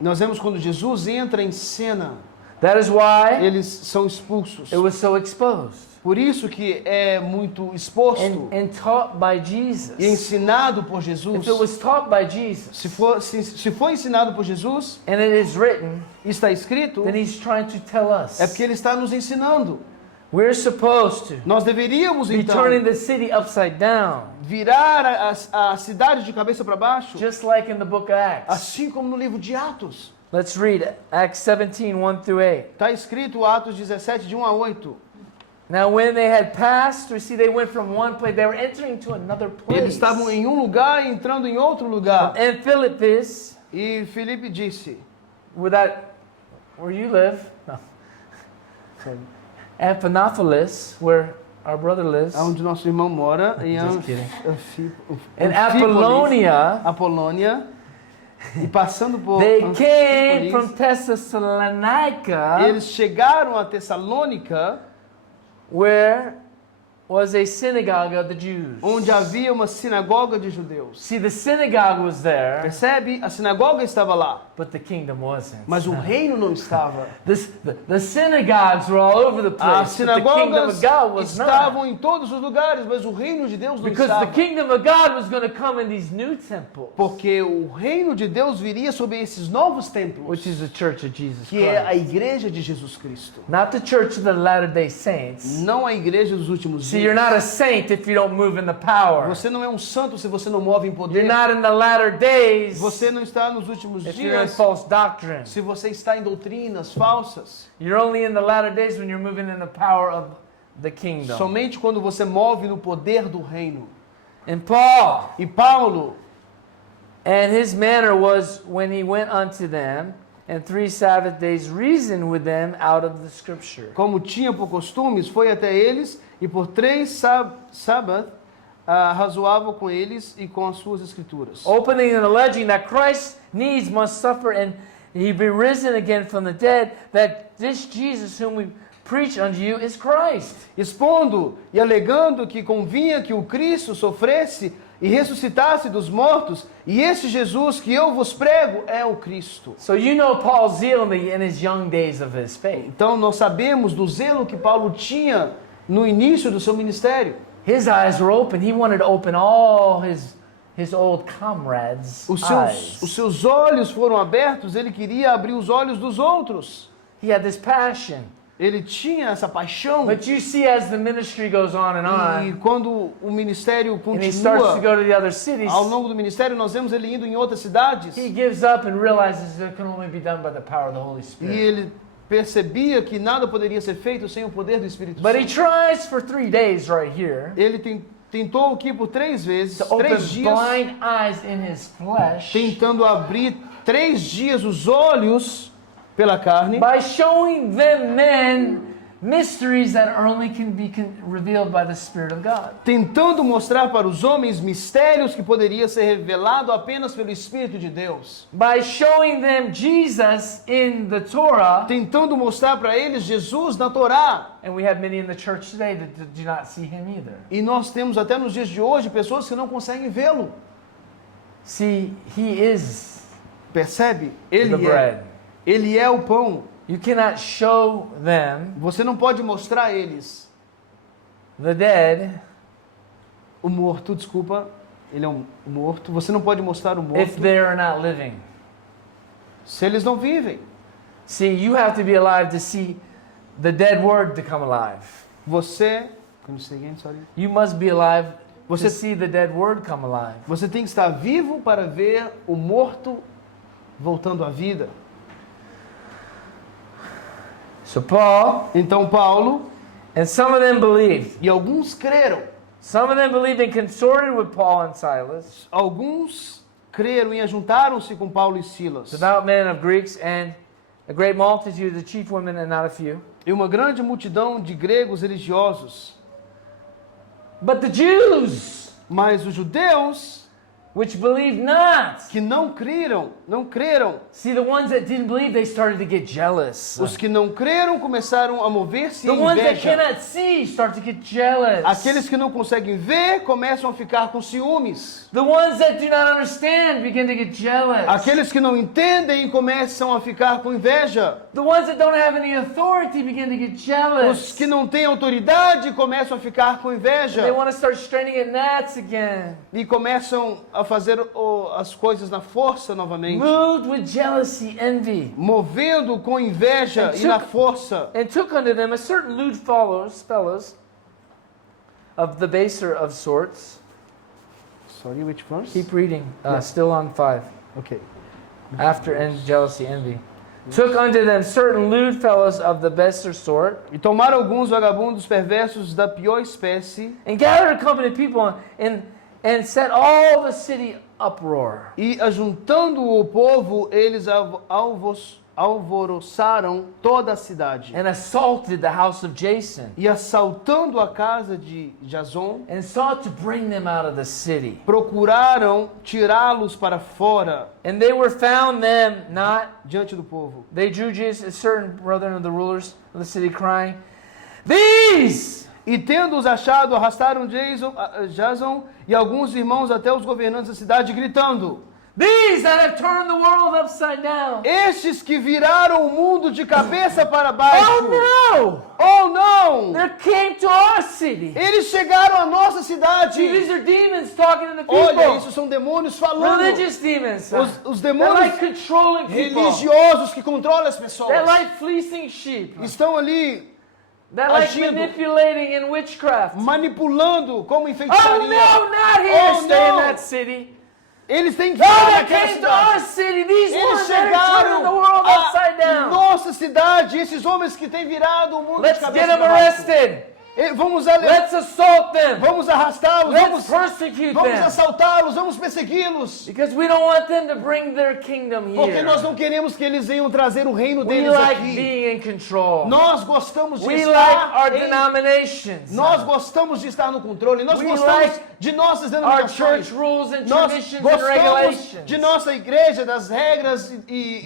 Nós vemos quando Jesus entra em cena, That is why eles são expulsos. it was so exposed Por isso que é muito exposto and taught by Jesus. e ensinado por Jesus. If it was taught by Jesus, Se for ensinado por Jesus, and it is written, está escrito, then he's trying to tell us. é porque ele está nos ensinando. We're supposed to Nós deveríamos be então turning the city upside down, virar a cidade de cabeça para baixo, just like in the book of Acts. assim como no livro de Atos. Let's read Acts 17, 1 through 8. Está escrito Atos 17, de 1 a 8. Now when they had passed, we see they went from one place, they were entering to another place. Eles estavam em um lugar e entrando em outro lugar. And Philippus, E Filipe disse, where you live, no. And Panophilis, where our brother lives, onde nosso irmão mora, em Just kidding. Anfípolis, and Apollonia, a Polônia, e passando por they came Anfípolis, from Thessalonica, eles chegaram a Tessalônica, where was a synagogue of the Jews. onde havia uma sinagoga de judeus. See, the synagogue was there, Percebe? A sinagoga estava lá, but the kingdom wasn't. Mas o reino não estava. The synagogues were all over the As place, but the kingdom of sinagogas God was not. estavam em todos os lugares, mas o reino de Deus não Because the estava. kingdom of God was going to come in these new temples, Porque o reino de Deus viria sobre esses novos templos, which is the church of Jesus que é a Christ. igreja de Jesus Cristo. Not the church of the Latter-day Saints. Não a igreja dos últimos See, you're not dias. a saint if you don't move in the power. Você não é um santo se você não move em You're poder. not in the latter days Você não está nos últimos if you're in dias false doctrine. se você está em doutrinas falsas. You're only in the latter days when you're moving in the power of the kingdom. Somente quando você move no poder do reino. And Paul, E Paulo, and his manner was when he went unto them, and 3 Sabbath days reasoned with them out of the scripture. como tinha por costumes, foi até eles e por 3 sábados razoava com eles e com as suas escrituras. Opening and alleging that Christ needs must suffer and he be risen again from the dead, that this Jesus whom we preach unto you is Christ. Expondo e alegando que convinha que o Cristo sofresse e ressuscitasse dos mortos, e esse Jesus que eu vos prego é o Cristo. So you know Paul's zeal in his young days of his faith. Então nós sabemos do zelo que Paulo tinha no início do seu ministério. His eyes were open. He wanted to open all his old comrades' Os eyes. seus olhos foram abertos, ele queria abrir os olhos dos outros. He had this passion. Ele tinha essa paixão. But you see, as the ministry goes on and E on, quando o ministério and he starts to continua, go to the other cities, ao longo do ministério, nós vemos ele indo em outras cidades. he gives up and realizes that it can only be done by the power of the Holy E Spirit. ele percebia que nada poderia ser feito sem o poder do Espírito But he Santo. tries for 3 days right here Ele tentou aqui por 3 vezes, to open 3 dias, blind eyes in his flesh tentando abrir 3 dias os olhos pela carne, by showing them men mysteries that only can be revealed by the Spirit of God. tentando mostrar para os homens mistérios que poderia ser revelado apenas pelo Espírito de Deus, By showing them Jesus in the Torah, tentando mostrar para eles Jesus na Torá. and we have many in the church today that do not see him either. E nós temos até nos dias de hoje pessoas que não conseguem vê-lo. See, he is Percebe? the Ele bread. Ele é o pão. You cannot show them Você não pode mostrar a eles the dead o morto, desculpa, ele é um morto. Você não pode mostrar o if morto they are not living. se eles não vivem. See, you have to be alive to see the dead word to come alive. Você, can you say again, sorry? You must be alive Você- to see the dead word come alive. Você tem que estar vivo para ver o morto voltando à vida. So Paul, Então Paulo and some of them believed. e alguns creram. Some of them believed and consorted with Paul and Silas, Alguns creram e ajuntaram-se com Paulo e Silas. devout men of Greeks, and a great multitude of the chief women, and not a few. E uma grande multidão de gregos religiosos. But the Jews, Mas os judeus which believed not. que não creram, See, the ones that didn't believe, they started to get jealous. os que não creram começaram a mover-se The em ones that inveja. cannot see start to get jealous. Aqueles que não conseguem ver começam a ficar com ciúmes. The ones that do not understand begin to get jealous. Aqueles que não entendem começam a ficar com inveja. The ones that don't have any authority begin to get jealous. Os que não têm autoridade começam a ficar com inveja. They want to start straining at gnats again. E começam a fazer as coisas na força novamente. Moved with jealousy, envy. Movendo com inveja e na força. And took unto them a certain lewd fellows of the baser of sorts. Sorry, which verse? Keep reading. Yeah. Still on 5. Okay. After jealousy, envy. Took unto them certain lewd fellows of the baser sort, E tomaram alguns vagabundos perversos da pior espécie and gathered a company of people, and set all the city uproar. e, ajuntando o povo, eles alvoroçaram toda a cidade. And assaulted the house of Jason, E assaltando a casa de Jason, and sought to bring them out of the city. procuraram tirá-los para fora And they were found them not. diante do povo. They drew Jesus, a certain brethren of the rulers of the city, crying, These! E tendo-os achado, arrastaram Jason e alguns irmãos até os governantes da cidade, gritando: These that have turned the world upside down. Estes que viraram o mundo de cabeça para baixo. Oh no! Oh não! They came to our city. Eles chegaram à nossa See, cidade. these are demons talking to the Olha, people. isso são demônios falando. Religious demons. Os They're demônios like controlling people. religiosos que controlam as pessoas. They're like fleecing sheep. Estão ali They're like agindo. manipulating in witchcraft. manipulando como Oh enfeitiçaria. no, not here. Oh, Stay in no. that city. Eles têm que No, ficar they naquela came to our cidade. city. These Eles ones that are turning the world chegaram upside à down. nossa cidade, esses homens que têm virado o mundo Let's de get cabeça them para baixo. arrested. Vamos, Let's assault them. vamos arrastá-los, Let's vamos persecute Vamos them. assaltá-los, vamos persegui-los. Because we don't want them to bring their kingdom Porque here. nós não queremos que eles venham trazer o reino We deles like aqui. being in control. Nós gostamos de We like estar our em... denominations. Nós gostamos de estar no controle. Nós We gostamos like de nossas Our denominações. church rules and Nós traditions and gostamos regulations. de nossa igreja, das regras e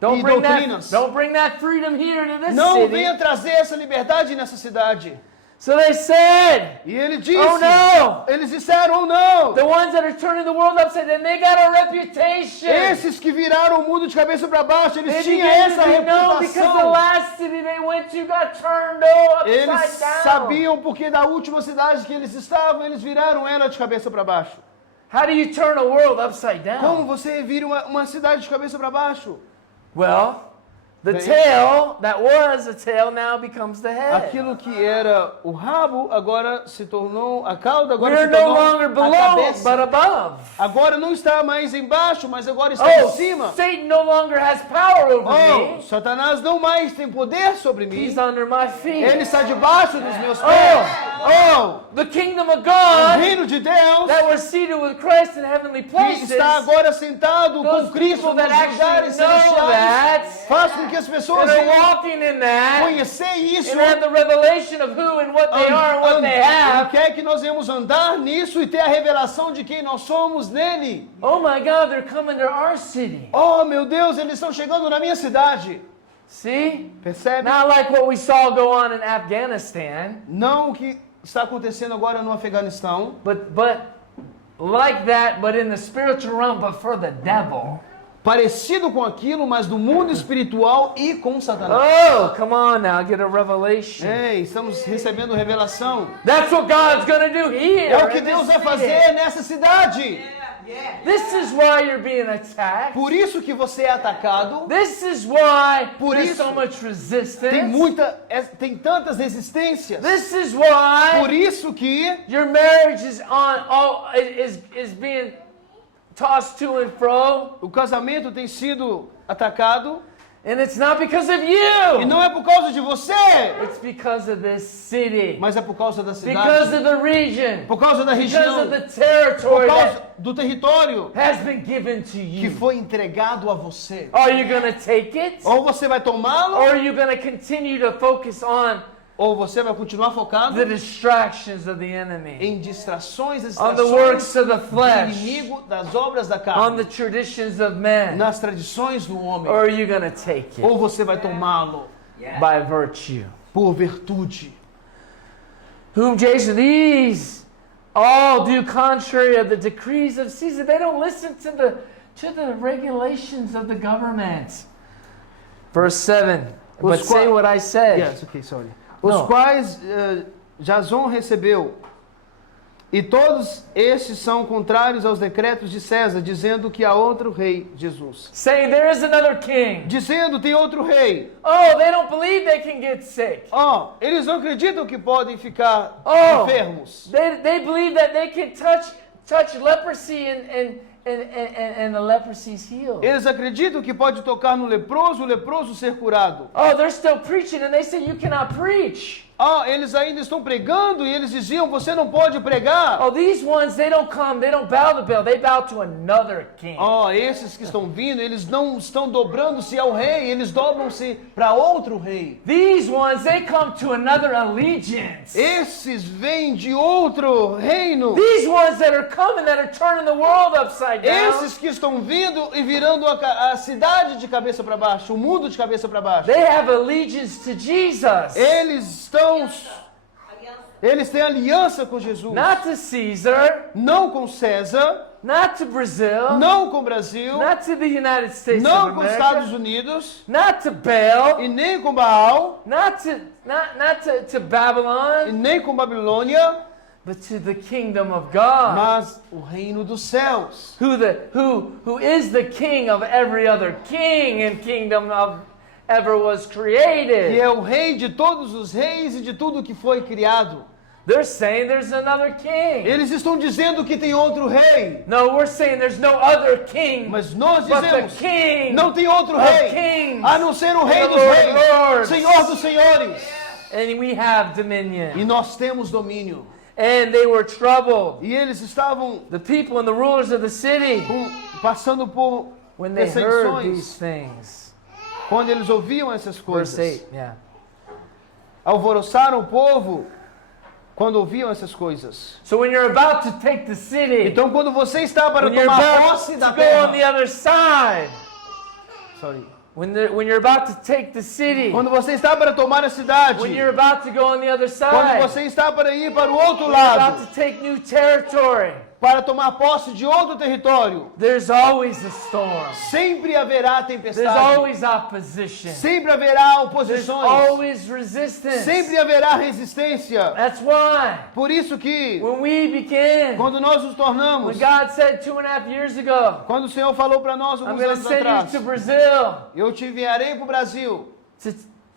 Don't bring doutrinas. don't bring that freedom here to this não city. venha trazer essa liberdade nessa cidade. So they said, E ele disse, oh no, eles disseram, não, the ones that are turning the world upside down, they got a reputation. esses que viraram o mundo de cabeça para baixo, eles They tinham began essa to be known because the reputação. last city they went to got turned upside Eles down. sabiam porque da última cidade que eles estavam, eles viraram ela de cabeça para baixo. How do you turn a world upside Como down? você vira uma cidade de cabeça para baixo? Well, the Bem- tail that was a tail now becomes the head. Aquilo que era o rabo agora se tornou a cauda, agora We're se no tornou longer a below, cabeça. but above. Agora não está mais embaixo, mas agora está Oh, em cima. Satan no longer has power over Oh, me. Satanás não mais tem poder sobre mim. He's under my feet. Ele está debaixo dos meus pés. Oh, The kingdom of o God reino de Deus that we're seated with Christ in heavenly que places. está agora sentado Those com Cristo people nos that actually lugares know that, celestiais faz com que as pessoas that are venham walking in that, conhecer isso. and have the revelation of who and what they are and what they Ele have. quer que nós venhamos andar nisso e ter a revelação de quem nós somos nele. Oh my God, they're coming to our city. Oh, meu Deus, eles estão chegando na minha cidade. See? Percebe? Not like what we saw go on in Afghanistan, Não o que está acontecendo agora no Afeganistão, but like that, but in the spiritual realm, but for the devil. parecido com aquilo, mas do mundo espiritual e com Satanás. Oh, come on now, get a revelation. Ei, estamos recebendo revelação. That's what God's gonna do here. É o que in Deus this vai city. fazer nessa cidade. This is why you're being attacked. Por isso que você é atacado. This is why Por there's isso, so much resistance. Tem tantas resistências. This is why Por isso que your marriage is being tossed to and fro, o casamento tem sido atacado. and it's not because of E you. não é por causa de você, It's because of this city, mas é por causa da because cidade. of the region, Por causa da because região. of the Por territory causa that do território has been given to que you. foi entregado a você. Are you gonna take it, Ou você vai tomá-lo, or are you gonna continue to focus on ou você vai continuar focado the distractions of the enemy, em distrações, on the works of the do flesh, inimigo, das obras da on carne, the traditions of men, nas tradições do homem. or are you gonna take it Ou você vai tomá-lo by virtue? por virtude. Whom Jason, these all do contrary of the decrees of Caesar. They don't listen to the regulations of the government. Verse 7. But say what I said. Yes, okay, sorry. Os Não. quais Jason recebeu. E todos estes são contrários aos decretos de César, dizendo que há outro rei, Jesus. Saying there is another king. Dizendo, tem outro rei. Oh, they don't believe they can get sick. Oh, eles não acreditam que podem ficar Oh. enfermos. They believe that they can touch leprosy and the leprosy's healed. Eles acreditam que pode tocar no leproso, o leproso ser curado. Oh, they're still preaching and they say you cannot preach. Ah, eles ainda estão pregando e eles diziam, você não pode pregar. Oh, these ones, they don't bow the bell, they bow to another king. Oh, esses que estão vindo, eles não estão dobrando-se ao rei, eles dobram-se para outro rei. These ones, they come to another allegiance. Esses vêm de outro reino. These ones that are coming, that are turning the world upside down, Esses que estão vindo e virando a cidade de cabeça para baixo, o mundo de cabeça para baixo. they have allegiance to Jesus. Eles têm aliança com Jesus. Not to Caesar, Não com César, not to Brazil, não com o Brasil, not to the United States não of com os Estados America, Unidos, not to Baal, e nem com Baal, not to e Babylon, nem com Babilônia, but to the kingdom of God, mas o reino dos céus. who is the king of every other king and kingdom of ever was created. Que é o rei de todos os reis e de tudo que foi criado. They're saying there's another king. Eles estão dizendo que tem outro rei, No, we're saying there's no other king mas nós but the dizemos, king não tem outro of rei, kings a não ser o rei and the dos Lord of reis, lords. Senhor dos senhores. And we have dominion. E nós temos domínio. And they were troubled. E eles estavam The people and the rulers of the city, passando por when they heard these perseguições things. quando eles ouviam essas Verse coisas. 8, yeah. Alvoroçaram o povo quando ouviam essas coisas. So when you're about to take the city, Então quando você está para when you're tomar about posse da to go on the terra, other side, Sorry. when you're about to take the city, Quando você está para tomar a cidade, when you're about to go on the other quando side, você está para ir para o outro when you're about lado, to take new territory, para tomar posse de outro território, there's always a storm. sempre haverá There's tempestade, always opposition. sempre haverá There's oposições, always resistance. sempre haverá resistência. That's why Por isso que, when we begin, quando nós nos tornamos, when God said 2.5 years ago, quando o Senhor falou para nós I'm alguns going to anos send atrás, you to Brazil eu te enviarei para o Brasil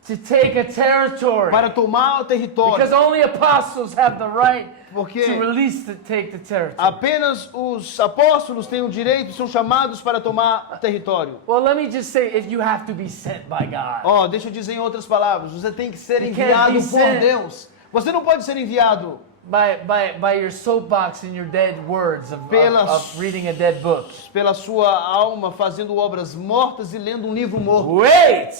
to take a territory. para tomar o território, Because only apostles have the right porque to release to take the territory. apenas os apóstolos têm o direito, são chamados para tomar território. Well, let me just say, if you have to be sent by God. Ó, deixa eu dizer em outras palavras, você tem que ser You enviado can't be por sent. Deus. Você não pode ser enviado By your soapbox and your dead words of reading a dead book. pela sua alma fazendo obras mortas e lendo um livro morto. Wait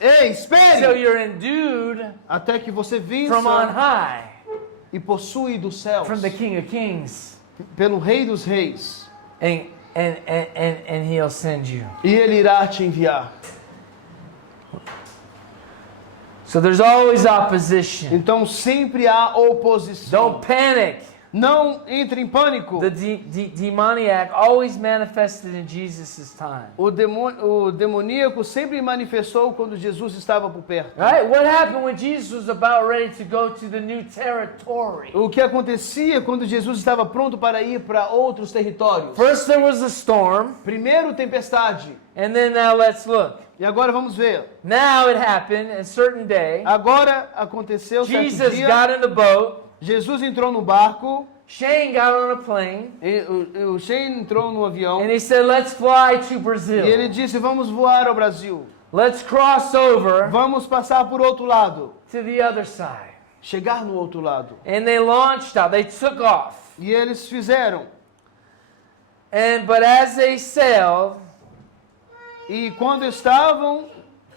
Ei, till espere! you're endued Até que você from on vença high, e possui dos céus from the King of Kings, pelo Rei dos Reis. and He'll send you. E Ele irá te enviar. So there's always opposition. Então sempre há oposição. Don't panic. Não entre em pânico. The demoniac always manifested in Jesus' time. O demoníaco sempre manifestou quando Jesus estava por perto. Right? What happened when Jesus was about ready to go to the new territory? O que acontecia quando Jesus estava pronto para ir para outros territórios? First there was a storm, Primeiro, tempestade. and then now let's look. E agora vamos ver. Now it happened a certain day. Agora aconteceu certo Jesus dia. got in the boat. Jesus entrou no barco. Shane got on a plane. O Shane entrou no avião. And he said, let's fly to E Brazil. ele disse, vamos voar ao Brasil. Let's cross over Vamos passar por outro lado. to the other side. Chegar no outro lado. And they launched out. They took off. E eles fizeram. But as they sailed, E quando estavam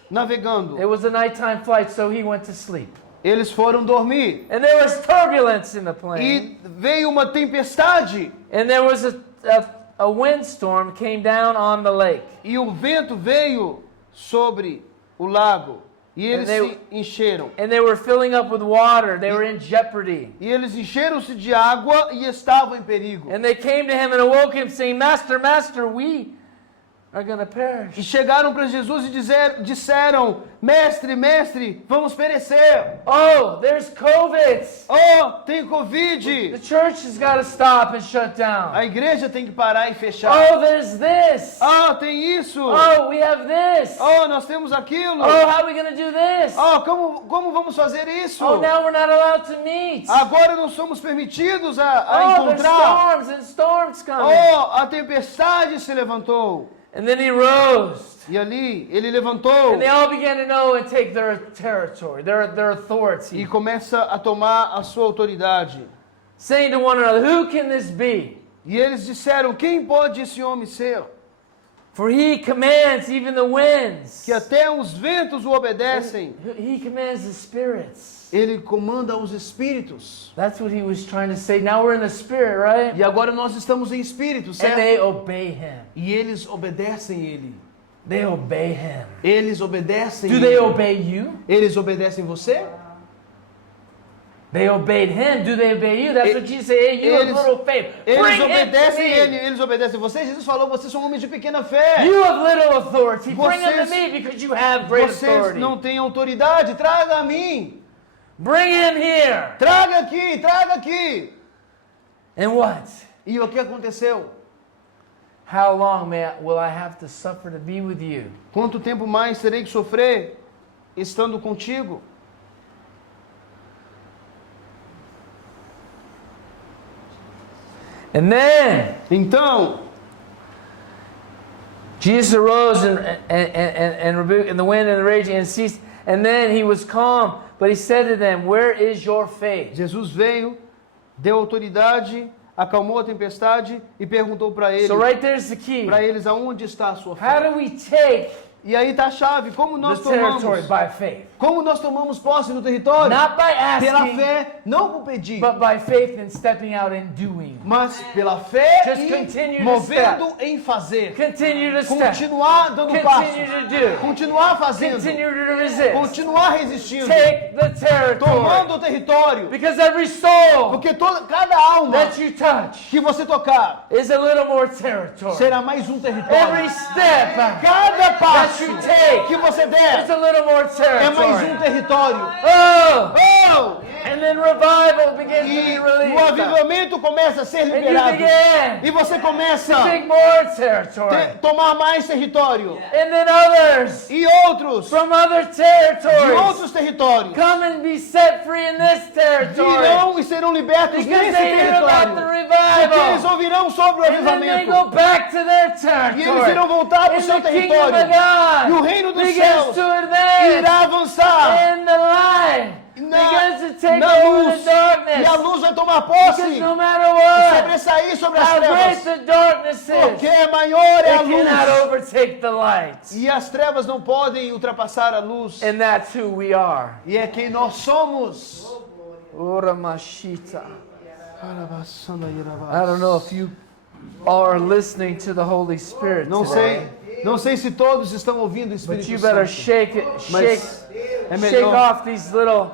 navegando, it was a nighttime flight, so he went to sleep. eles foram dormir. And there was turbulence in the plane. E veio uma tempestade. And there was a windstorm came down on the lake. E o vento veio sobre o lago. E eles they- se encheram. And they were filling up with water. They were in jeopardy. E eles encheram-se de água e estavam em perigo. And they came to him and awoke him, saying, Master, Master, we are going to perish. E chegaram para Jesus e disseram, Mestre, Mestre, vamos perecer. Oh, there's COVID. Oh, tem The Covid. church has got to stop and shut down. A igreja tem que parar e fechar. Oh, there's this. Ah, tem isso. Oh, we have this. Oh, nós temos aquilo. Oh, how are we going to do this? Oh, como vamos fazer isso? Oh, now we're not allowed to meet. Agora não somos permitidos a Oh, there's encontrar. storms and storms coming. Oh, a tempestade se levantou. And then he rose. E ali ele levantou And they all began to know and take their territory, their e authority, começa a tomar a sua autoridade. saying to one another, who can this be? E eles disseram, quem pode esse homem ser? For he commands even the winds. Que até os ventos o obedecem. He commands the spirits. Ele comanda os espíritos. That's what he was trying to say. Now we're in the spirit, right? E agora nós estamos em espírito, And certo? they obey him. E eles obedecem ele. They obey him. Eles obedecem Do ele. they obey you? Eles obedecem você? They obeyed him. Do they obey you? That's what Jesus said. Hey, you have little faith. Eles Bring him to obedecem me. ele, eles obedecem você. Jesus falou, vocês são homens de pequena fé. You have little authority. Bring him to Vocês- me because you have great Vocês authority. não têm autoridade, traga a mim. Bring him here. Traga aqui, traga aqui. And what? E o que aconteceu? How long will I have to suffer to be with you? Quanto tempo mais terei que sofrer estando contigo? And then Então, Jesus arose and rebuked the wind and the raging and ceased. And then he was calm. But he said to them, where is your faith? Jesus veio, deu autoridade, acalmou a tempestade e perguntou para So right there's the key. eles aonde está a sua How fé. do we take E aí está a chave, como the nós territory tomamos, by faith? como nós tomamos posse do território? Not by Pela asking, fé, não por pedir, but by faith and stepping out and doing. mas pela fé Just continue e to movendo em fazer. Continue to step. Continuar dando Continue passo, to do. continuar fazendo, Continue to resist. continuar resistindo, Take the territory. tomando o território, Because every soul porque cada alma that you touch que você tocar is a little more territory. será mais um Every território. step Cada passo you take que você der is a little more é mais um territory. território. Oh! Oh! And then revival begins to E be o released. avivamento começa a ser And you liberado. begin E você começa to a take more territory. tomar mais território. And then others E outros from other de territories outros territórios come and be set free in this territory. virão e serão libertos Because nesse they hear about the território. Porque eles revival. ouvirão sobre o And then they go avivamento. back to their E eles territory. irão voltar para o And seu the kingdom território. of God E o reino dos begins céus to advance. irá avançar And the light begins to take na over luz. the darkness. E a luz vai tomar Because posse no matter e what, sobressair sobre as how great trevas. the darkness Porque is, maior é a it cannot luz. overtake the light. E as trevas não podem ultrapassar a luz. And that's who we are. E é quem nós somos. Ora Mashita. I don't know if you are listening to the Holy Spirit Não today, sei se todos estão ouvindo o but Espírito you better Santo. shake it, Mas é shake melhor, off these little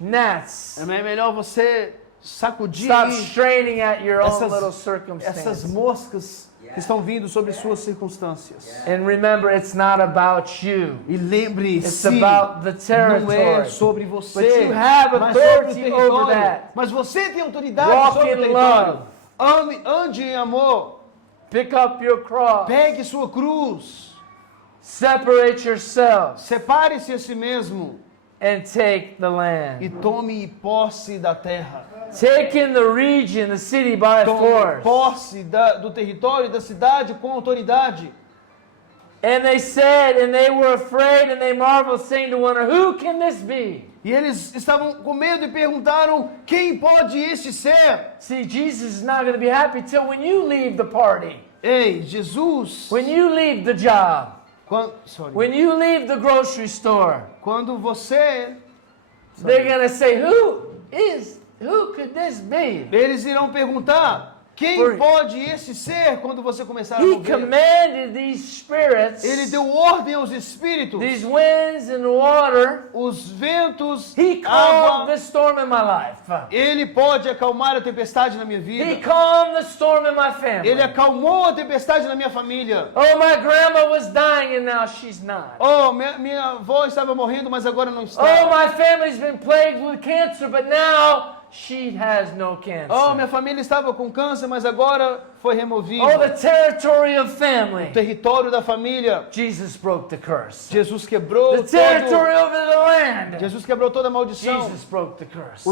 gnats. é melhor você sacudir Stop aí straining at your own essas- little essas circumstances. moscas que estão vindo sobre suas circunstâncias. And remember, it's not about you. E It's lembre-se, about the não é territory. sobre But você, you have mas sobre o authority over território. that. Mas você tem autoridade Walk sobre o in território. love. Ande em amor. Pick up your cross. Pegue sua cruz. Separate yourself Separe-se a si mesmo and take the e land. tome posse da terra. Take in the region, the city by Tome force. posse do território e da cidade com autoridade. And they said, and they were afraid, and they marveled, saying to one another, who can this be? E eles estavam com medo e perguntaram: quem pode este ser? See, Jesus is not going to be happy till when you leave the party, Ei, Jesus, when you leave the job, when you leave the grocery store. quando você, They're going to say, who could this be? eles irão perguntar: quem For- pode este ser? Quando você começar a He mover. commanded these spirits, Ele deu ordem aos espíritos, these winds and water. os ventos, He calmed água. the storm in my life. Ele pode acalmar a tempestade na minha He vida. calmed the storm in my family. Ele acalmou a tempestade na minha família. Oh, my grandma was dying and now she's not. Oh, minha avó estava morrendo, mas agora não está. Oh, my family's been plagued with cancer, but now she has no cancer. Oh, minha família estava com câncer, mas agora foi removido. Oh, the territory of family. O território da família. Jesus broke the curse. Jesus quebrou The territory over the land. Jesus quebrou toda a maldição. Jesus broke the curse.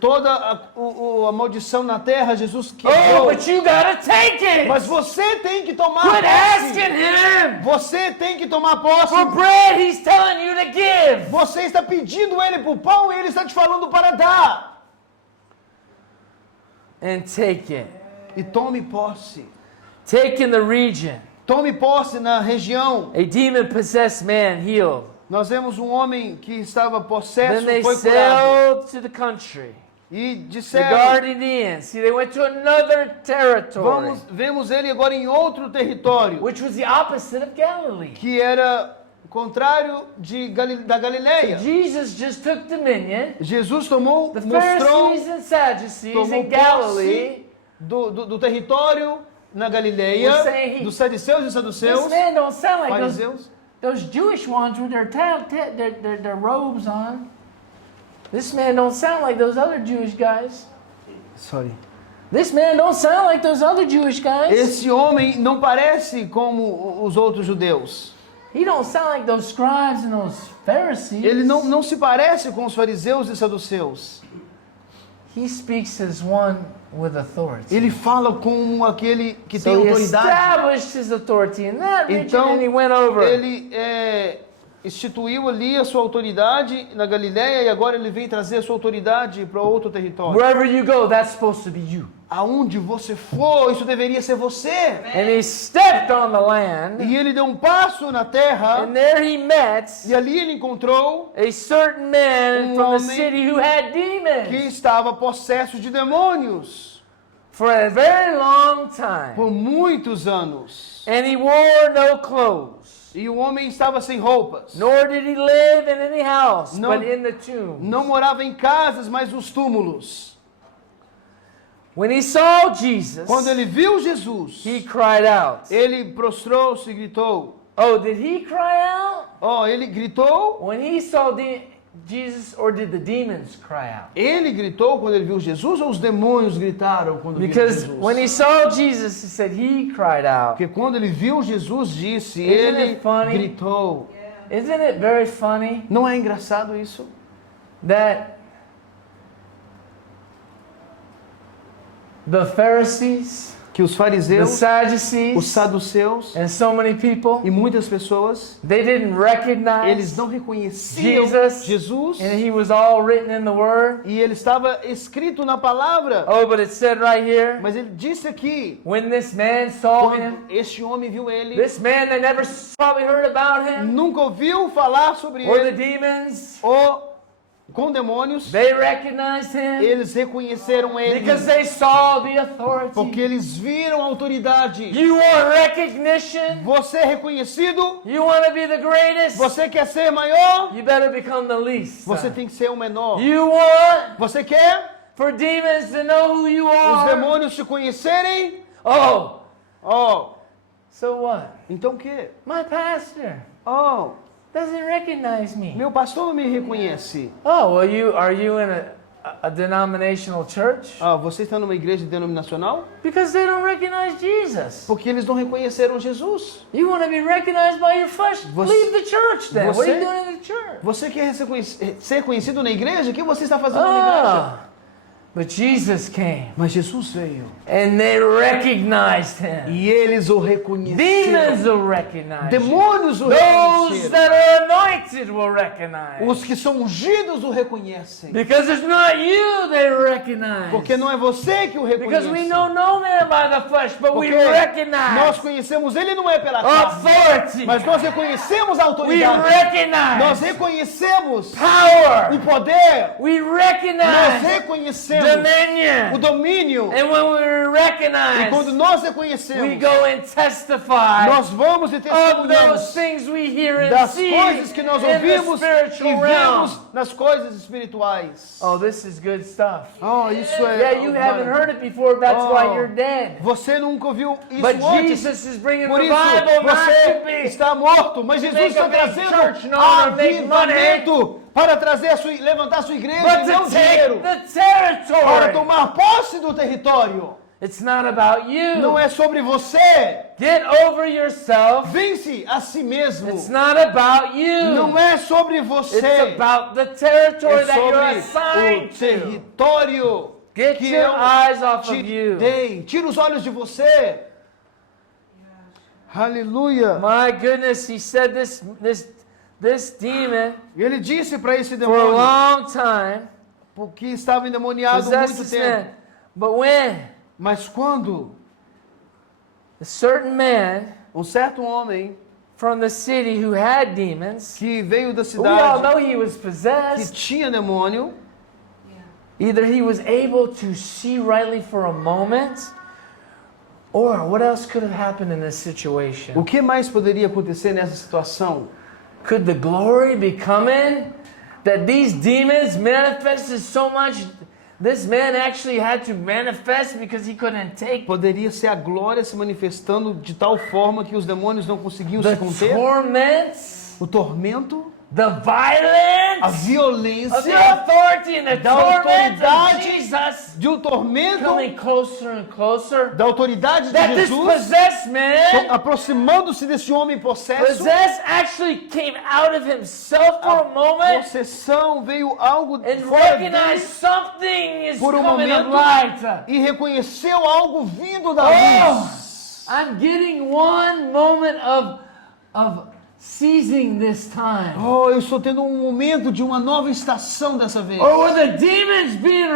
Toda a maldição na terra, Jesus Oh, quebrou. but you gotta take it. Mas você tem que tomar Quit posse. asking him Você tem que tomar posse. for bread. He's telling you to give. Você está pedindo ele por pão e ele está te falando para dar. And take it. E tome posse. Take in the region. Tome posse na região. A demon-possessed man healed. Nós vemos um homem que estava Then possesso, they foi curado. sailed to the country, E disseram, regarding the end. See, they went to another territory, vemos ele agora em outro território, which was the opposite of Galilee. que era contrário da Galileia. Jesus just took dominion. Jesus mostrou The Pharisees and Sadducees tomou in Galilee. posse do território na Galileia, We're saying dos saduceus e saduceus, This man don't sound like fariseus. those Jewish ones with their robes on. This man don't sound like those other Jewish guys. Sorry. This man don't sound like those other Jewish guys. Esse homem não parece como os outros judeus. He don't sound like those scribes and those Pharisees. Ele não se parece com os fariseus e saduceus. He speaks as one with authority. Ele fala como aquele que tem So he autoridade. established his authority in that region Então, and he went over. ele instituiu ali a sua autoridade na Galileia e agora ele vem trazer a sua autoridade para outro território. Wherever you go, that's supposed to be you. Aonde você for, isso deveria ser você. And he stepped on the land, E ele deu um passo na terra and there he met e ali ele encontrou a certain man from the homem city who had que demons estava possesso de demônios for a very long time. por muitos anos. And he wore no clothes, E o homem estava sem roupas. nor did he live in any house, Não- but in the tomb. Não morava em casas, mas nos túmulos. When he saw Jesus, Quando ele viu Jesus, he cried out. ele prostrou-se e gritou. Oh, did he cry out? Ó, ele gritou. When he saw Jesus, or did the demons cry out? Ele gritou quando ele viu Jesus ou os demônios gritaram quando viram Because Jesus? when he saw Jesus, he said he cried out. Porque quando ele viu Jesus, disse, Isn't ele it funny? gritou. Isn't it very funny Não é engraçado isso? that the Pharisees, Que os the fariseus, os Sadducees, saduceus and so many people, e muitas pessoas, they didn't recognize eles não reconheciam Jesus and he was all written in the Word. e ele estava escrito na palavra. Oh, but it said right here, Mas ele disse aqui, when this man saw him, quando este homem viu ele, this man they never probably heard about him, nunca ouviu falar sobre or the ele, demons, ou com demônios, they recognized him eles reconheceram ele, because they saw the authority. porque eles viram a autoridade. You want recognition? Você é reconhecido? You want to be the greatest? Você quer ser maior? You better become the least. Você tem que ser o menor. You want Você quer for demons to know who you os are? demônios te conhecerem? Oh, Oh, so what? então o quê? My pastor Oh, doesn't recognize me. meu pastor não me reconhece. Oh, well, are you in a denominational church? Ah, você está numa igreja denominacional? Because they don't recognize Jesus. Porque eles não reconheceram Jesus. You want to be recognized by your flesh? Você- Leave the church then. What are you você- doing in the church? Você quer ser conhecido na igreja? O que você está fazendo na igreja? Ah, but Jesus came Mas Jesus veio. and they recognized him. E eles o reconheceram. Demons will recognize you. Demônios o Those reconheceram. that are anointed will recognize. Os que são ungidos o reconhecem. Because it's not you they recognize. Porque não é você que o Because we reconhece. know no man by the flesh, but we Porque nós recognize conhecemos ele não é pela carne, authority. mas nós reconhecemos a We autoridade. Nós recognize reconhecemos power. o poder. We Nós recognize reconhecemos dominion. o domínio. And when we E quando recognize, nós we reconhecemos, go and testify nós vamos e of those testemunhamos things we hear and das see coisas que nós in the ouvimos e spiritual realm. vemos nas coisas espirituais. Oh, this is good stuff. Oh, isso é. Yeah, you haven't heard it before. That's Oh. why you're dead. Você nunca ouviu isso But antes. Jesus is bringing Por isso, revival, not to você be. está morto, mas Jesus make está a big trazendo church, not to make avivamento para trazer levantar a sua igreja But e não to dinheiro, take the para territory. tomar posse do território. It's not about you. Não é sobre você. Get over yourself. Vence a si mesmo. It's not about you. Não é sobre It's você. about the territory É that you're sobre assigned o to. território Get que your eu eyes off te of you. dei. Tira os olhos de você. Aleluia. My goodness, he said this demon E ele disse para esse for a demônio, long time porque estava endemoniado há possessed muito this tempo. man. But when Mas quando a certain man um certo homem from the city who had demons, que veio da we all cidade know he was que possessed. tinha demônio, Either he was able to see rightly for a moment, or what else could have happened in this situation? o que mais poderia acontecer nessa situação? Could the glory be coming? That these demons manifested so much, this man actually had to manifest because he couldn't take Poderia ser a glória se manifestando de tal forma que os demônios não conseguiam the se conter. torments, O tormento, the a violence of the violência authority and the da torment of autoridade, Jesus de um tormento, coming closer and closer. da autoridade de That this Jesus, possessed man, aproximando-se desse homem possesso. possessed actually came out of himself for a moment Possessão veio algo and fora dele recognized something is por coming of momento light. e reconheceu algo vindo da Oh, luz. I'm getting one moment of seizing this time. Oh, eu estou tendo um momento de uma nova estação dessa vez. Or were the demons being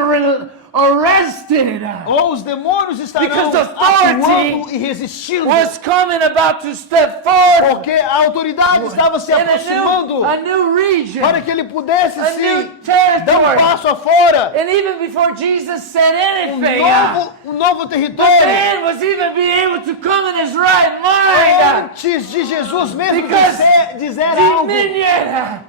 arrested? Ou os demônios estarão Because authority atuando e resistindo. Was coming about to step forward Porque a autoridade estava se in aproximando a new region, para que ele pudesse a se new dar um territory. passo afora. And even before Jesus said Um anything, novo the território. man was even being able to come in his right mind. Antes de Jesus mesmo Because dizer algo. Dominion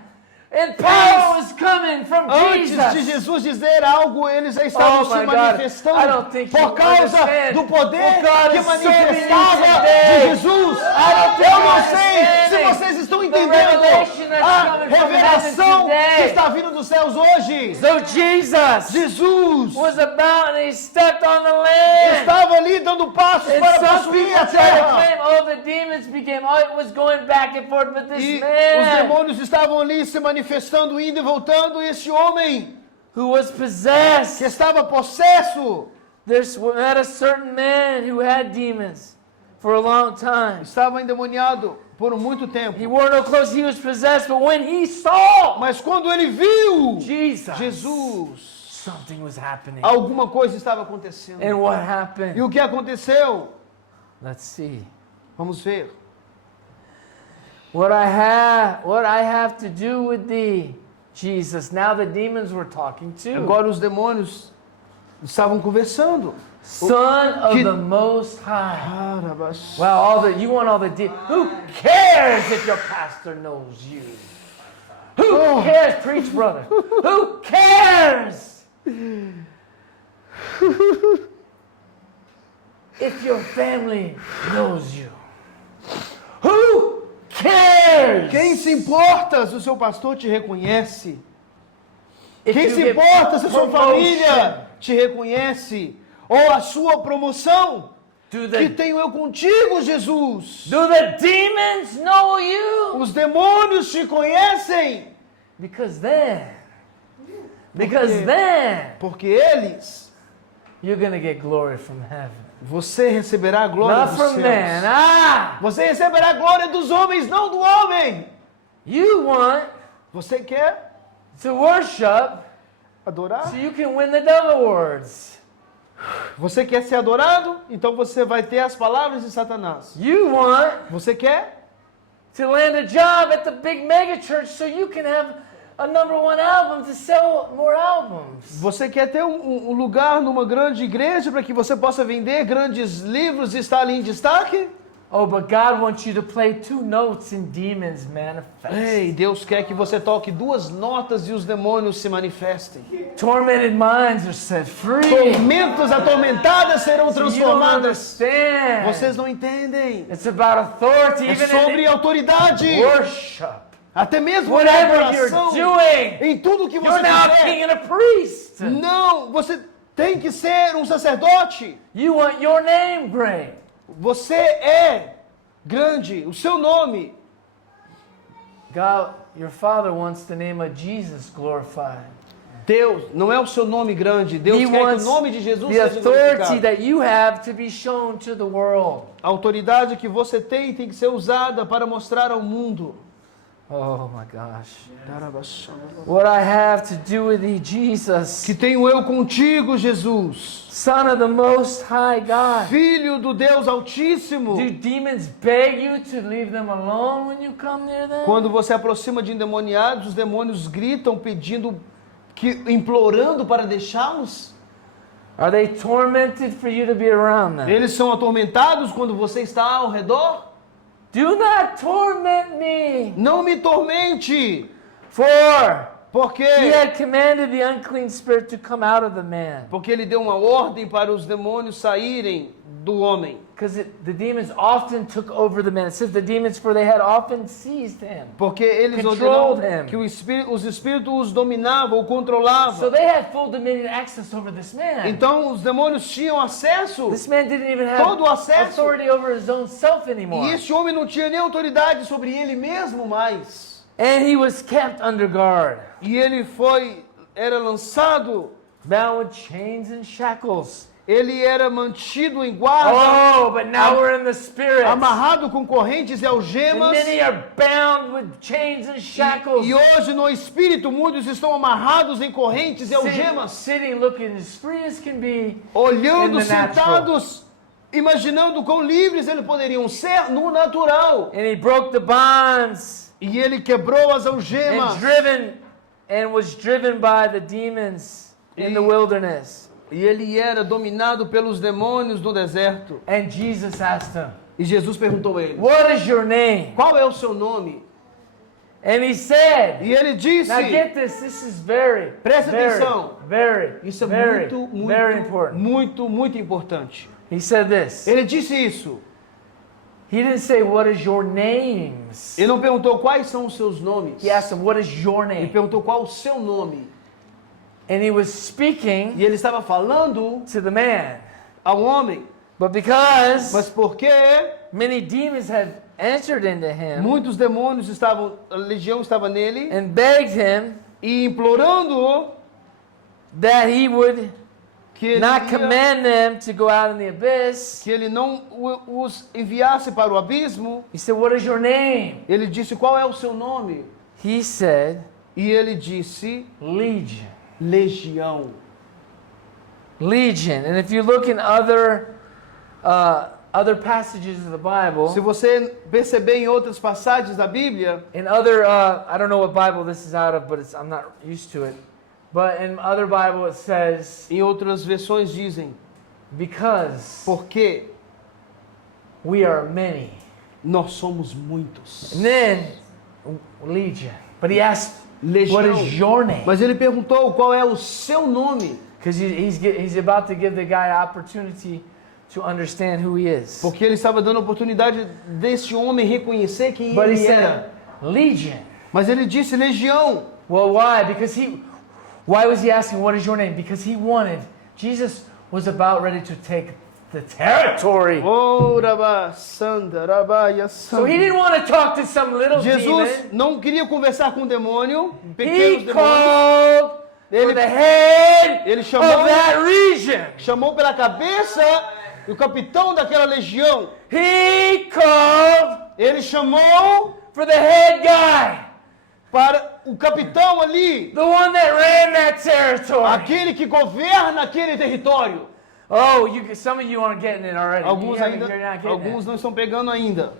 and power was coming from Antes de Jesus. Jesus dizer algo, eles já estavam Oh se my God. manifestando I don't think por you causa understand do poder what God que is serving you manifestava today. de Jesus. I don't think Eu you não sei se understand vocês estão the entendendo revelation that's a coming from revelação heaven que today. está vindo dos céus hoje. So Jesus Jesus was about and he stepped on the land. estava ali dando passos And para some possuir people a try to terra. claim, oh, the demons became, oh, it was going back and forth, but this E os man demônios estavam ali se manifestando, indo e voltando, e esse homem who was que possessed, estava possesso there's had a certain man who had demons for a long time. estava endemoniado por muito tempo. He wore no clothes, he was possessed, but when he saw Mas quando ele viu Jesus, Jesus, something was happening. alguma coisa estava acontecendo. And what E happened? o que aconteceu? Let's see. Vamos ver. What I have to do with thee, Jesus. Now the demons were talking too. Agora os demônios estavam conversando. Son of Que- the Most High. Carabas. Well, you want all the who cares if your pastor knows you? Who cares? Preach, brother. Who cares? If your family knows you. Who cares? Quem se importa se o seu pastor te reconhece? If Quem you se get importa se a sua promotion? família te reconhece? Ou a sua promoção? Do Que the, tenho eu contigo, Jesus. do the demons know you? Os demônios te conhecem. Because then Porque eles, you're going to get glory from heaven. você receberá a glória Not dos from céus. man. Você receberá a glória dos homens, não do homem. You want Você quer to worship adorar? so you can win the devil awards. Você quer ser adorado? Então você vai ter as palavras de Satanás. You want Você quer to land a job at the big mega church so you can have a #1 album to sell more albums. Você quer ter um lugar numa grande igreja para que você possa vender grandes livros e estar ali em destaque? Oh, but God wants you to play 2 notes and demons manifest. Ei, Deus quer que você toque 2 notas e os demônios se manifestem. Tormented minds are set free. Tormentos atormentadas serão You don't transformadas. understand. Vocês não entendem. It's about authority, É even sobre in autoridade. worship. Até mesmo na Whatever adoração. you're doing, Em tudo que you're você now a fizer. king and a priest. Não, você tem que ser um sacerdote. You want your name great. Você é grande. O seu nome. God, your Father wants the name of Jesus glorified. Deus, não é o seu nome grande. Deus He quer que o wants nome de Jesus the seja authority glorificado. that you have to be shown to the world. A autoridade que você tem que ser usada para mostrar ao mundo. Oh my gosh. What I have to do with thee, Jesus, Que tenho eu contigo, Jesus. Son of the Most High God. Filho do Deus Altíssimo. Do demons beg you to leave them alone when you come near them? Quando você aproxima de endemoniados, os demônios gritam pedindo, implorando para deixá-los. Are they tormented for you to be around them? Eles são atormentados quando você está ao redor. Do not torment me. Não me tormente, For porque he had commanded the unclean spirit to come out of the man. porque ele deu uma ordem para os demônios saírem do homem. Because the demons often took over the man. It says the demons, for they had often seized him. Porque eles Controlled ordenaram him. que os espíritos os dominavam, o controlavam. So they had full dominion access over this man. Então os demônios tinham acesso. This man didn't even have Todo o acesso. authority over his own self anymore. E este homem não tinha nem autoridade sobre ele mesmo mais. And he was kept under guard, E ele era lançado, bound with chains and shackles. ele era mantido em guarda, Oh, but now we're in the spirit. amarrado com correntes e And algemas. many are bound with chains and shackles. E hoje no espírito muitos estão amarrados em correntes e algemas, Sitting, looking as free as can be. olhando, In the natural. sentados, imaginando quão livres eles poderiam ser no natural. And he broke the bonds E ele quebrou as algemas. and was driven by the demons in the wilderness. E ele era dominado pelos demônios no deserto. And Jesus asked him, E Jesus perguntou a ele: "What is your name?" qual é o seu nome? And he said, E ele disse: now get this is very, Presta very, atenção. very, Isso é very, muito, very muito, important. muito, muito importante. He said this. Ele disse isso. He didn't say, what is your names? Ele não perguntou quais são os seus nomes. He asked him, what is your Ele name? perguntou qual o seu nome. And he was speaking E ele estava falando to the man. ao homem. But because Mas porque many demons had entered into him muitos demônios estavam, a legião estava nele, and begged him e implorando-o that he would que ele, not ia- command them to go out in the abyss, que ele não os enviasse para o abismo, he said, what is your name? ele disse: qual é o seu nome? He said, E ele disse: Legion. Legião. Legion. And if you look in other passages of the Bible, Se você perceber em outras passagens da Bíblia, in other, I don't know what Bible this is out of, but I'm not used to it. But in other Bible it says, em outras versões dizem: because porque we are many. nós somos muitos. And then, Legion. But he asked, Legião. what is your name? Mas ele perguntou: qual é o seu nome? Because he's about to give the guy opportunity to understand who he is. Porque ele estava dando a oportunidade desse homem reconhecer quem But he ele said, era. Legion. Mas ele disse: Legião. Well, why? Why was he asking, what is your name? Because he wanted, Jesus was about ready to take the territory. Oh, Rabá, Sanda, Rabaia, So he Sanda. didn't want to talk to some little Jesus demon. não queria conversar com o demônio, pequenos He demônios. called for Ele, the head ele of chamou, that region. chamou pela cabeça o capitão daquela legião. He called Ele chamou for the head guy, para o capitão ali, the one that ran that territory. aquele que governa aquele território. Oh, some of you aren't getting it already. Alguns You're ainda, not getting alguns it. não estão pegando ainda.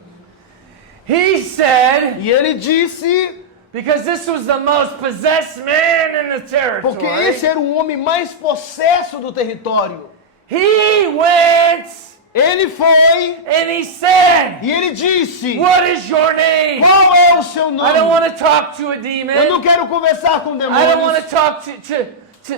He said, E ele disse, because this was the most possessed man in the territory. porque esse era o homem mais possesso do território. He went Ele foi and he said, e ele disse: what is your name? qual é o seu I don't nome? want to talk to a demon. Eu não quero conversar com I don't want to demônios. talk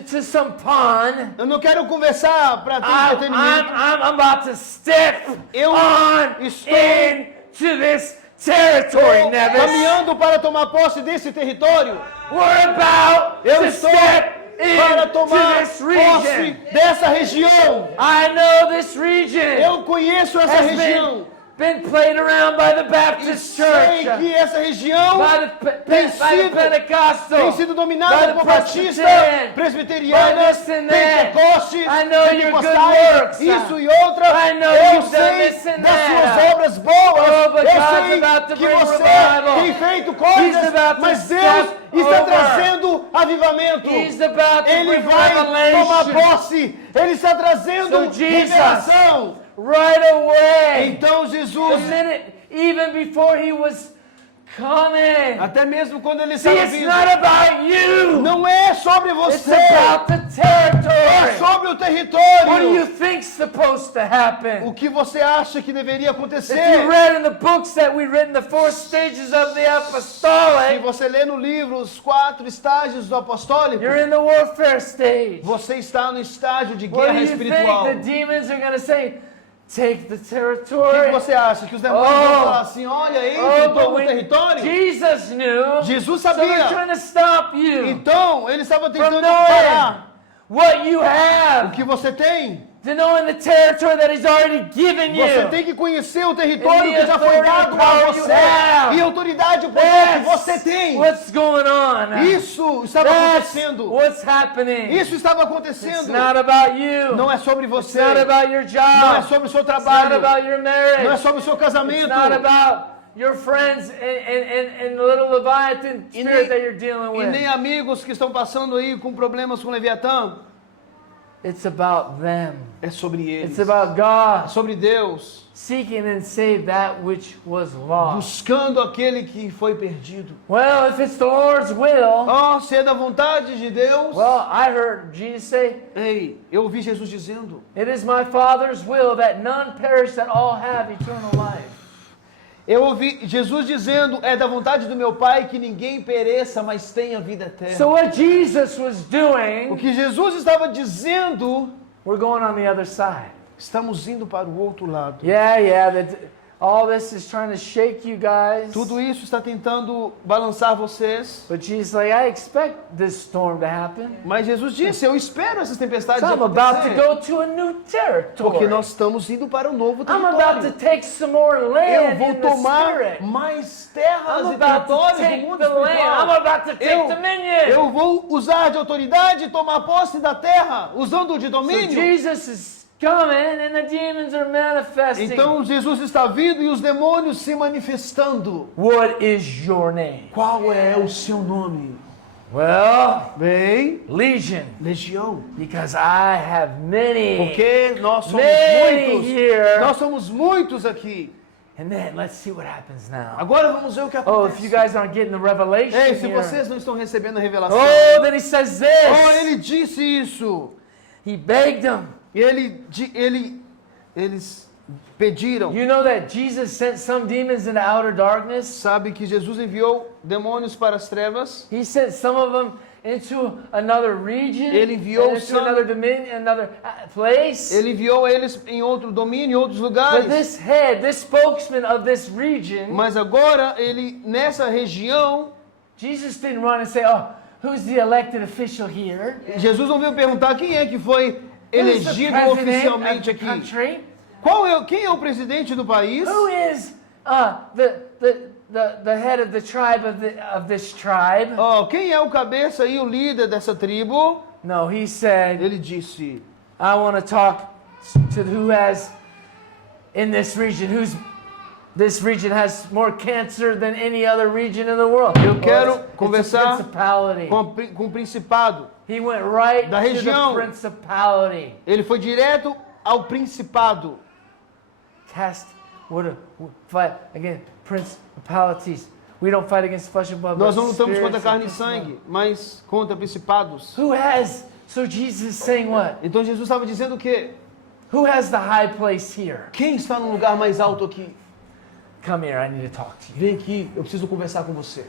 to some pawn. Eu não quero conversar para ter entretenimento. I'm about to step Eu on estou- into this territory, Estou Nevis. caminhando para tomar posse desse território. We're about Eu to estou step para into tomar this posse region. dessa região. I know this region Eu conheço essa has região. been played around by the E Baptist sei Church, que essa região by the tem Pentecostal, tem sido by dominada the por batistas, Presbyterian, by presbiterianas, this and that. pentecostes, I know your good pentecostais, works. isso e outra. I know Eu you've done sei this and das that. suas obras boas. Oh, but Eu God's sei about to que bring você revival. tem feito He's coisas, about to mas Deus step está over. trazendo avivamento. He's about to Ele bring vai tomar revelation posse. Ele está trazendo So Jesus- revelação. right away. Então The Jesus, minute, even before he was coming. até mesmo quando ele See, estava it's vindo, not about you. não é sobre It's você. about the territory territory. sobre o What do you território. think's supposed to happen? O que você acha que deveria If you acontecer? read in the books that we read in the 4 stages of the Se apostolic, você lê no livro os 4 estágios do apostólico, you're in the warfare stage. você está no estágio de What do guerra you think espiritual. the demons are going to say? Take the O que territory. você acha? Que os demônios vão falar assim, olha aí, Oh, but toma o when território? Jesus knew, Jesus so they're sabia. trying to stop you Então, ele estava from tentando knowing parar what you o have, que você tem. to knowing the territory that He's already given Você you. tem que conhecer o território And the que já foi authority dado and power a you você. have. E a autoridade e o poder que você That's tem. what's going on. Isso estava That's acontecendo. what's happening. Isso estava It's acontecendo. not about you. Não é sobre It's você. not about your Não é job. sobre o seu It's not trabalho. about your marriage. Não é sobre o seu It's casamento. not about your friends and the little Leviathan E spirit that you're dealing nem with. amigos que estão passando aí com problemas com Leviatã. It's about them. É sobre eles. It's about É God sobre Deus. seeking and save that which was lost. Buscando aquele que foi perdido. Well, if it's the Lord's will, Oh, se é da vontade de Deus. well, I heard Jesus say, Ei, eu ouvi Jesus dizendo. it is my Father's will that none perish, that all have eternal life. Eu ouvi Jesus dizendo, é da vontade do meu Pai que ninguém pereça, mas tenha vida eterna. So what Jesus was O doing, que Jesus estava dizendo, we're going on the other side. estamos indo para o outro lado. Yeah, all this is trying to shake you guys. Tudo isso está tentando balançar vocês. But Jesus like, I expect this storm to happen. Mas Jesus disse, eu espero essas tempestades So I'm about to acontecerem. go to a new territory. Porque nós estamos indo para um novo I'm about to território. take some more Eu land vou in the tomar spirit. mais terras I'm e about to territórios take do mundo the land. I'm espiritual. about to take dominion. Eu vou usar de autoridade e tomar posse da terra, usando de So domínio. Jesus is coming and the demons are manifesting. Então Jesus está vindo e os demônios se manifestando. What is your name? Qual é o seu nome? Well, Bem, Legion, Legião. because I have many. Porque nós somos Many muitos. here. Nós somos muitos aqui. And then let's see what happens now. Agora vamos ver o que Oh, if you acontece. guys aren't getting the revelation Ei, se here. vocês não estão recebendo a revelação. Oh, then he says this. Oh, ele disse isso. He begged them. E eles pediram. You know that Jesus sent some demons into outer darkness? Sabe que Jesus enviou demônios para as trevas. He sent some of them into another region, Ele enviou and into some- another dominion, another place. Ele enviou eles em outro domínio, em outros But lugares. this head, this spokesman of this region, Mas agora ele nessa região, Jesus didn't run and say, "Oh, who's the elected official here? Jesus não veio perguntar quem é que foi Who's the elegido president oficialmente of the aqui. country? Quem é o presidente do país? Who is the head of the tribe of this tribe?" Oh, quem é o cabeça e o líder dessa tribo? No, he said, Ele disse: I want to talk to who has in this region, this region has more cancer than any other region in the world. Eu quero it's a conversar principality. com o principado. He went right Da to região. the principality. Ele foi direto ao principado. Cast, fight against principalities. We don't fight against flesh and blood, Nós but não lutamos spirits contra and carne e principalities. sangue, mas contra principados. Who has? So Jesus is saying what? Então Jesus estava dizendo o quê? Who has the high place here? Quem está no lugar mais alto aqui? Come here. I need to talk to you. Vem aqui, eu preciso conversar com você.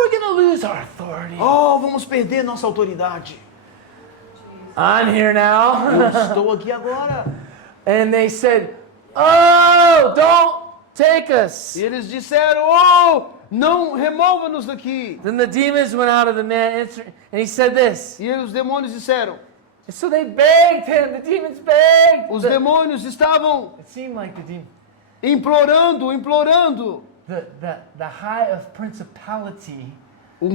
We're gonna lose our authority. Oh, vamos perder nossa autoridade. I'm here now. Eu estou aqui agora. And they said, "Oh, don't take us." E eles disseram, oh, não remova-nos daqui. Then the demons went out of the man, and he said this. E os demônios disseram, And so they begged him. The demons begged. os demônios estavam It seemed like the demon, implorando. the high of principality O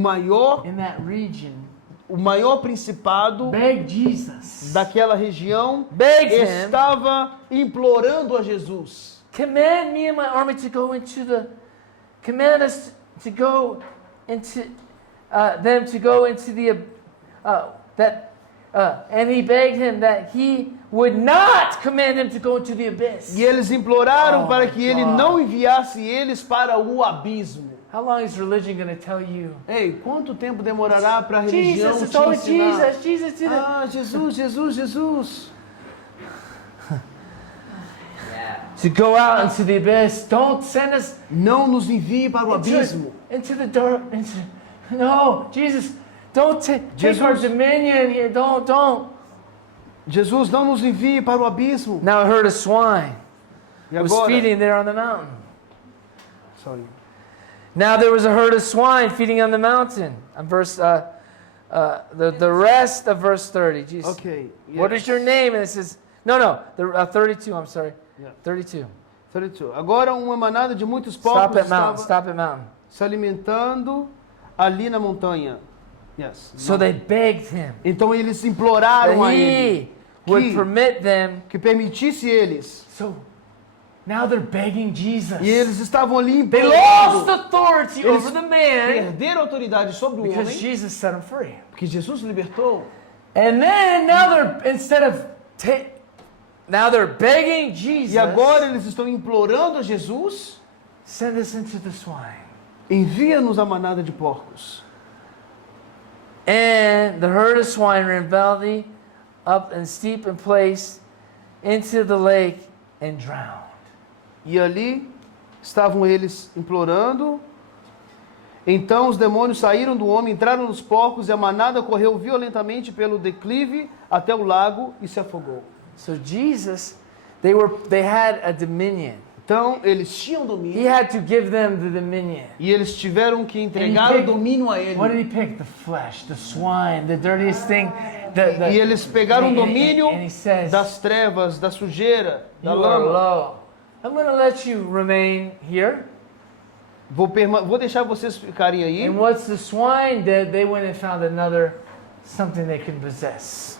maior principado begged Jesus. daquela região Begged him. estava implorando a Jesus. Command me and my army to go into the. Command us to go into them to go into the and he begged him that he would not command him to go into the abyss. E eles imploraram Oh para my que ele God. não enviasse eles para o abismo. How long is religion going to tell you? Ei, quanto tempo demorará para a religião Jesus, it's te always ensinar? Jesus. Jesus did it. Ah, Jesus, Jesus, Jesus. To go out into the abyss. Don't send us Não nos envie para o abismo. into the dark. No, Jesus, don't take our Jesus. dominion here. Don't. Jesus, não nos envie para o abismo. Now a herd of swine E was agora? feeding there on the mountain. Sorry. Now there was a herd of swine feeding on the mountain. On verse, the rest of verse 30. Jesus. Ok. What is your name? And it says, no, 32. I'm sorry, Yeah. 32. 32. Agora uma manada de muitos Stop povos at mountain. estava Stop at mountain. se alimentando ali na montanha. Yes. So they begged him Então eles imploraram that a ele he would permit them. que permitisse eles. So now they're begging Jesus. E eles estavam ali They lost implorando. authority Eles over the man perderam a autoridade sobre o because homem, Jesus set him free. porque Jesus libertou. And then now now they're begging Jesus. E agora eles estão implorando a Jesus, Send us into the swine. envia-nos a manada de porcos. And the herd of swine ran valley up and steep and place into the lake and drowned. E ali estavam eles implorando. Então os demônios saíram do homem, entraram nos porcos, e a manada correu violentamente pelo declive até o lago e se afogou. So Jesus, they had a dominion. Então eles tinham He domínio, had to give them the dominion. e eles tiveram que entregar And he o domínio a ele. What did he pick? The flesh, the swine, the dirtiest thing. E eles pegaram o domínio and he says, das trevas, da sujeira, da you are lama. low. I'm going to let you remain here. Vou deixar vocês ficarem aí. And once the swine did, they went and found something they could possess.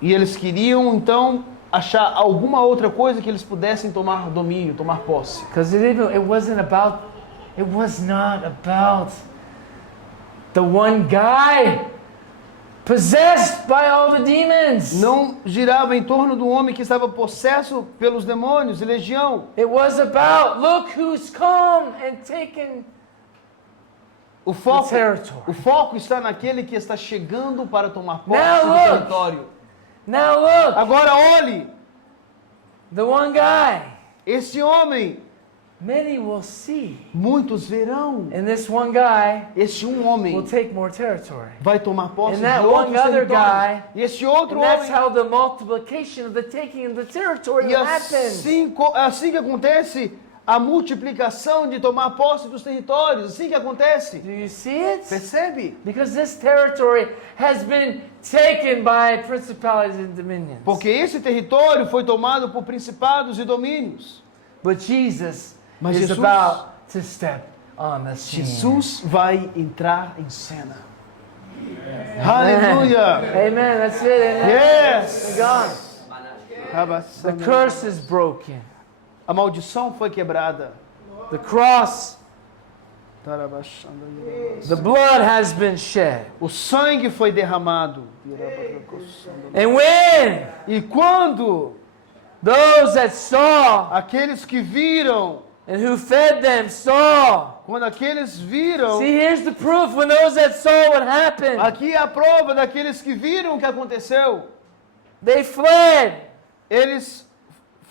E eles queriam então achar alguma outra coisa que eles pudessem tomar domínio, tomar posse. Because it was not about the one guy possessed by all the demons. Não girava em torno do homem que estava possesso pelos demônios e legião. It was about, look who's come and taken O foco, the territory. o foco está naquele que está chegando para tomar posse Now do look. território. Now look, Agora olhe, the one guy. esse homem, Many will see. muitos verão. And this one guy Este will homem take more territory. vai tomar posse And de that outros one other territórios. guy, E este outro And that's homem, how the multiplication of the taking of the territory e happens. assim que acontece a multiplicação de tomar posse dos territórios, assim que acontece. Do you see it? Percebe? Because this territory has been taken by principalities and dominions. Porque esse território foi tomado por principados e domínios. But Jesus Mas is Jesus- about to step on the scene. Jesus vai entrar em cena. Aleluia! Amen. That's it. Amen. Yes! God. The curse is broken. A maldição foi quebrada. The cross, the blood has been shed. O sangue foi derramado. And when E quando those that saw aqueles que viram, and who fed them saw. quando aqueles viram, See, here's the proof. When those that saw what happened, aqui é a prova daqueles que viram o que aconteceu. they fled Eles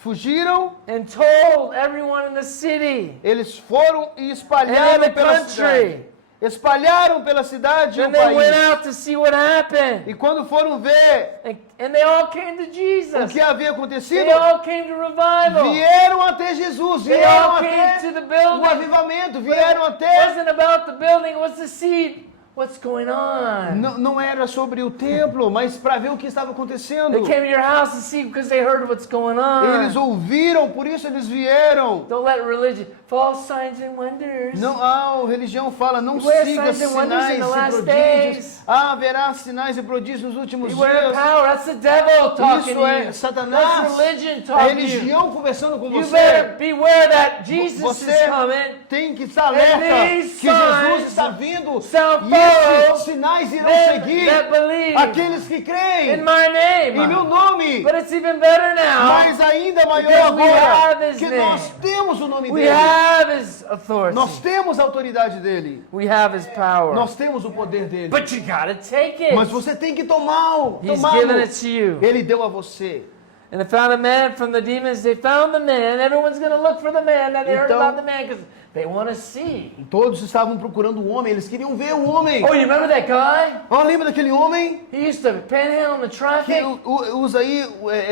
fugiram, and told everyone in the city. eles foram e And in espalharam the pela country. cidade. Espalharam pela cidade e o And they went país. out to see what happened. E quando foram ver And they all came to o Jesus. que havia acontecido, They all came to revival. vieram até Jesus, They vieram all came até to the o building. avivamento, But vieram it até... wasn't about the building, it was to see what's going on. Não era sobre o templo, mas para ver o que estava acontecendo. They came to your house to see because they heard what's going Eles on. ouviram, por isso eles vieram. Don't let religion, false signs and wonders. Não, a religião fala, não Beware siga signs and wonders in sinais the e last prodígios. days. haverá sinais e prodígios nos últimos Beware of dias. power. That's the devil talking Isso to é you. Satanás, That's religion a talking to you. religião conversando com You você. better beware that Jesus is Você coming. tem que estar alerta these que Jesus signs está vindo shall e esses follow sinais irão them seguir that believe aqueles que in creem my name. em meu nome. But it's even better now. Mas ainda maior Because we agora have His que name. nós temos o nome We dele. have His authority. Nós temos a autoridade dele. We have His power. Nós temos o poder dele. But you gotta take it. Mas você tem que tomá-lo. He's given it to you. Ele deu a você. And they found a man from the demons. They found the man. Everyone's going to look for the man. That they heard Então- about the man because they want to see. Todos estavam procurando o homem, eles queriam ver o homem. Oh, you remember that guy? Oh, lembra daquele homem He used to panhandle in the que traffic os aí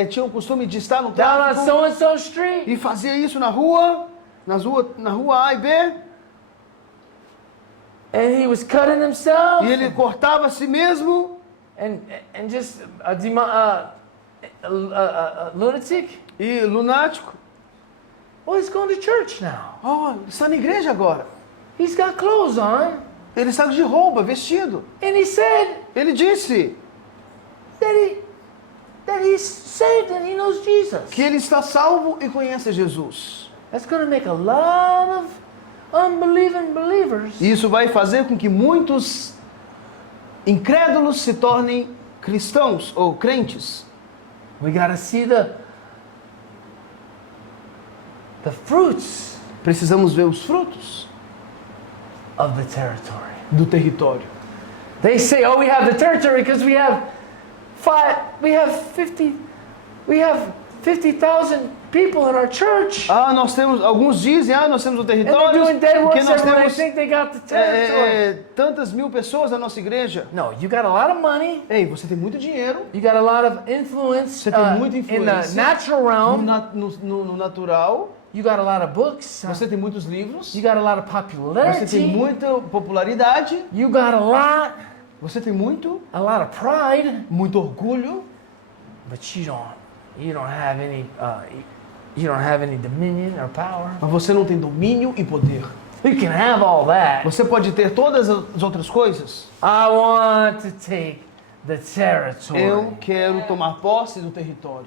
tinham o costume de estar no down on tráfico so-and-so street. e fazia isso na rua A e B, And he was cutting himself. e ele cortava a si mesmo And just a lunatic. e lunático. Oh, he's going to church now. Oh, está na igreja agora. He's got clothes on. Ele está de roupa, vestido. And he said Ele disse that he's saved and he knows Jesus. que ele está salvo e conhece Jesus. That's going to make a lot of unbelieving believers. E isso vai fazer com que muitos incrédulos se tornem cristãos ou crentes. We got to see the fruits Precisamos ver os frutos of the territory. do território. They say, "Oh, we have the territory because we have 50,000 people in our church." Nós temos, alguns dizem, nós temos o And they're território, doing dead porque works nós everywhere. I temos think they got the territory. tantas mil pessoas na nossa igreja. No, you got a lot of money. Ei, você tem muito dinheiro You got a lot of influence Você tem muita in the influência natural realm. no natural, You got a lot of books. você tem muitos livros, You got a lot of você tem popularity. muita popularidade, You got a lot você tem muito of pride. orgulho, But you don't have any dominion or power. mas você não tem domínio e poder. You can have all that. Você pode ter todas as outras coisas. I want to take the territory. Eu quero tomar posse do território.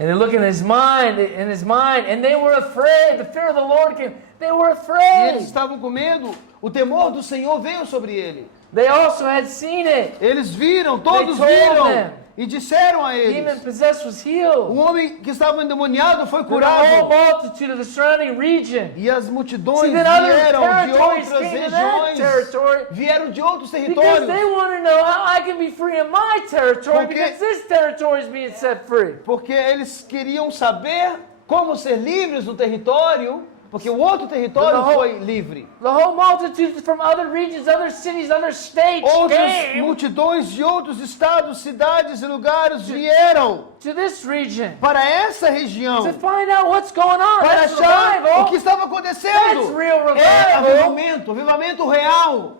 And they look in his mind, and they were afraid. The fear of the Lord came. They were E eles afraid. estavam com medo. O temor do Senhor veio sobre ele. They also had seen it. Eles viram, todos They told viram them. e disseram a Demon eles. possessed was O healed. homem que estava endemoniado foi The whole curado. multitude of the surrounding region. E as multidões See, then other vieram de territories outras came to that regiões, territory vieram de outros because they territórios, want to know how I can be free in my territory Porque- because this territory is being set free. porque eles queriam saber como ser livres do território, porque o outro território Não. foi livre. The whole multitude from other regions, other cities, other states Outras came multidões de outros estados, cidades e lugares vieram to this region para essa região to find out what's going on. para That's achar o que revival. estava That's acontecendo. real É revival. avivamento real.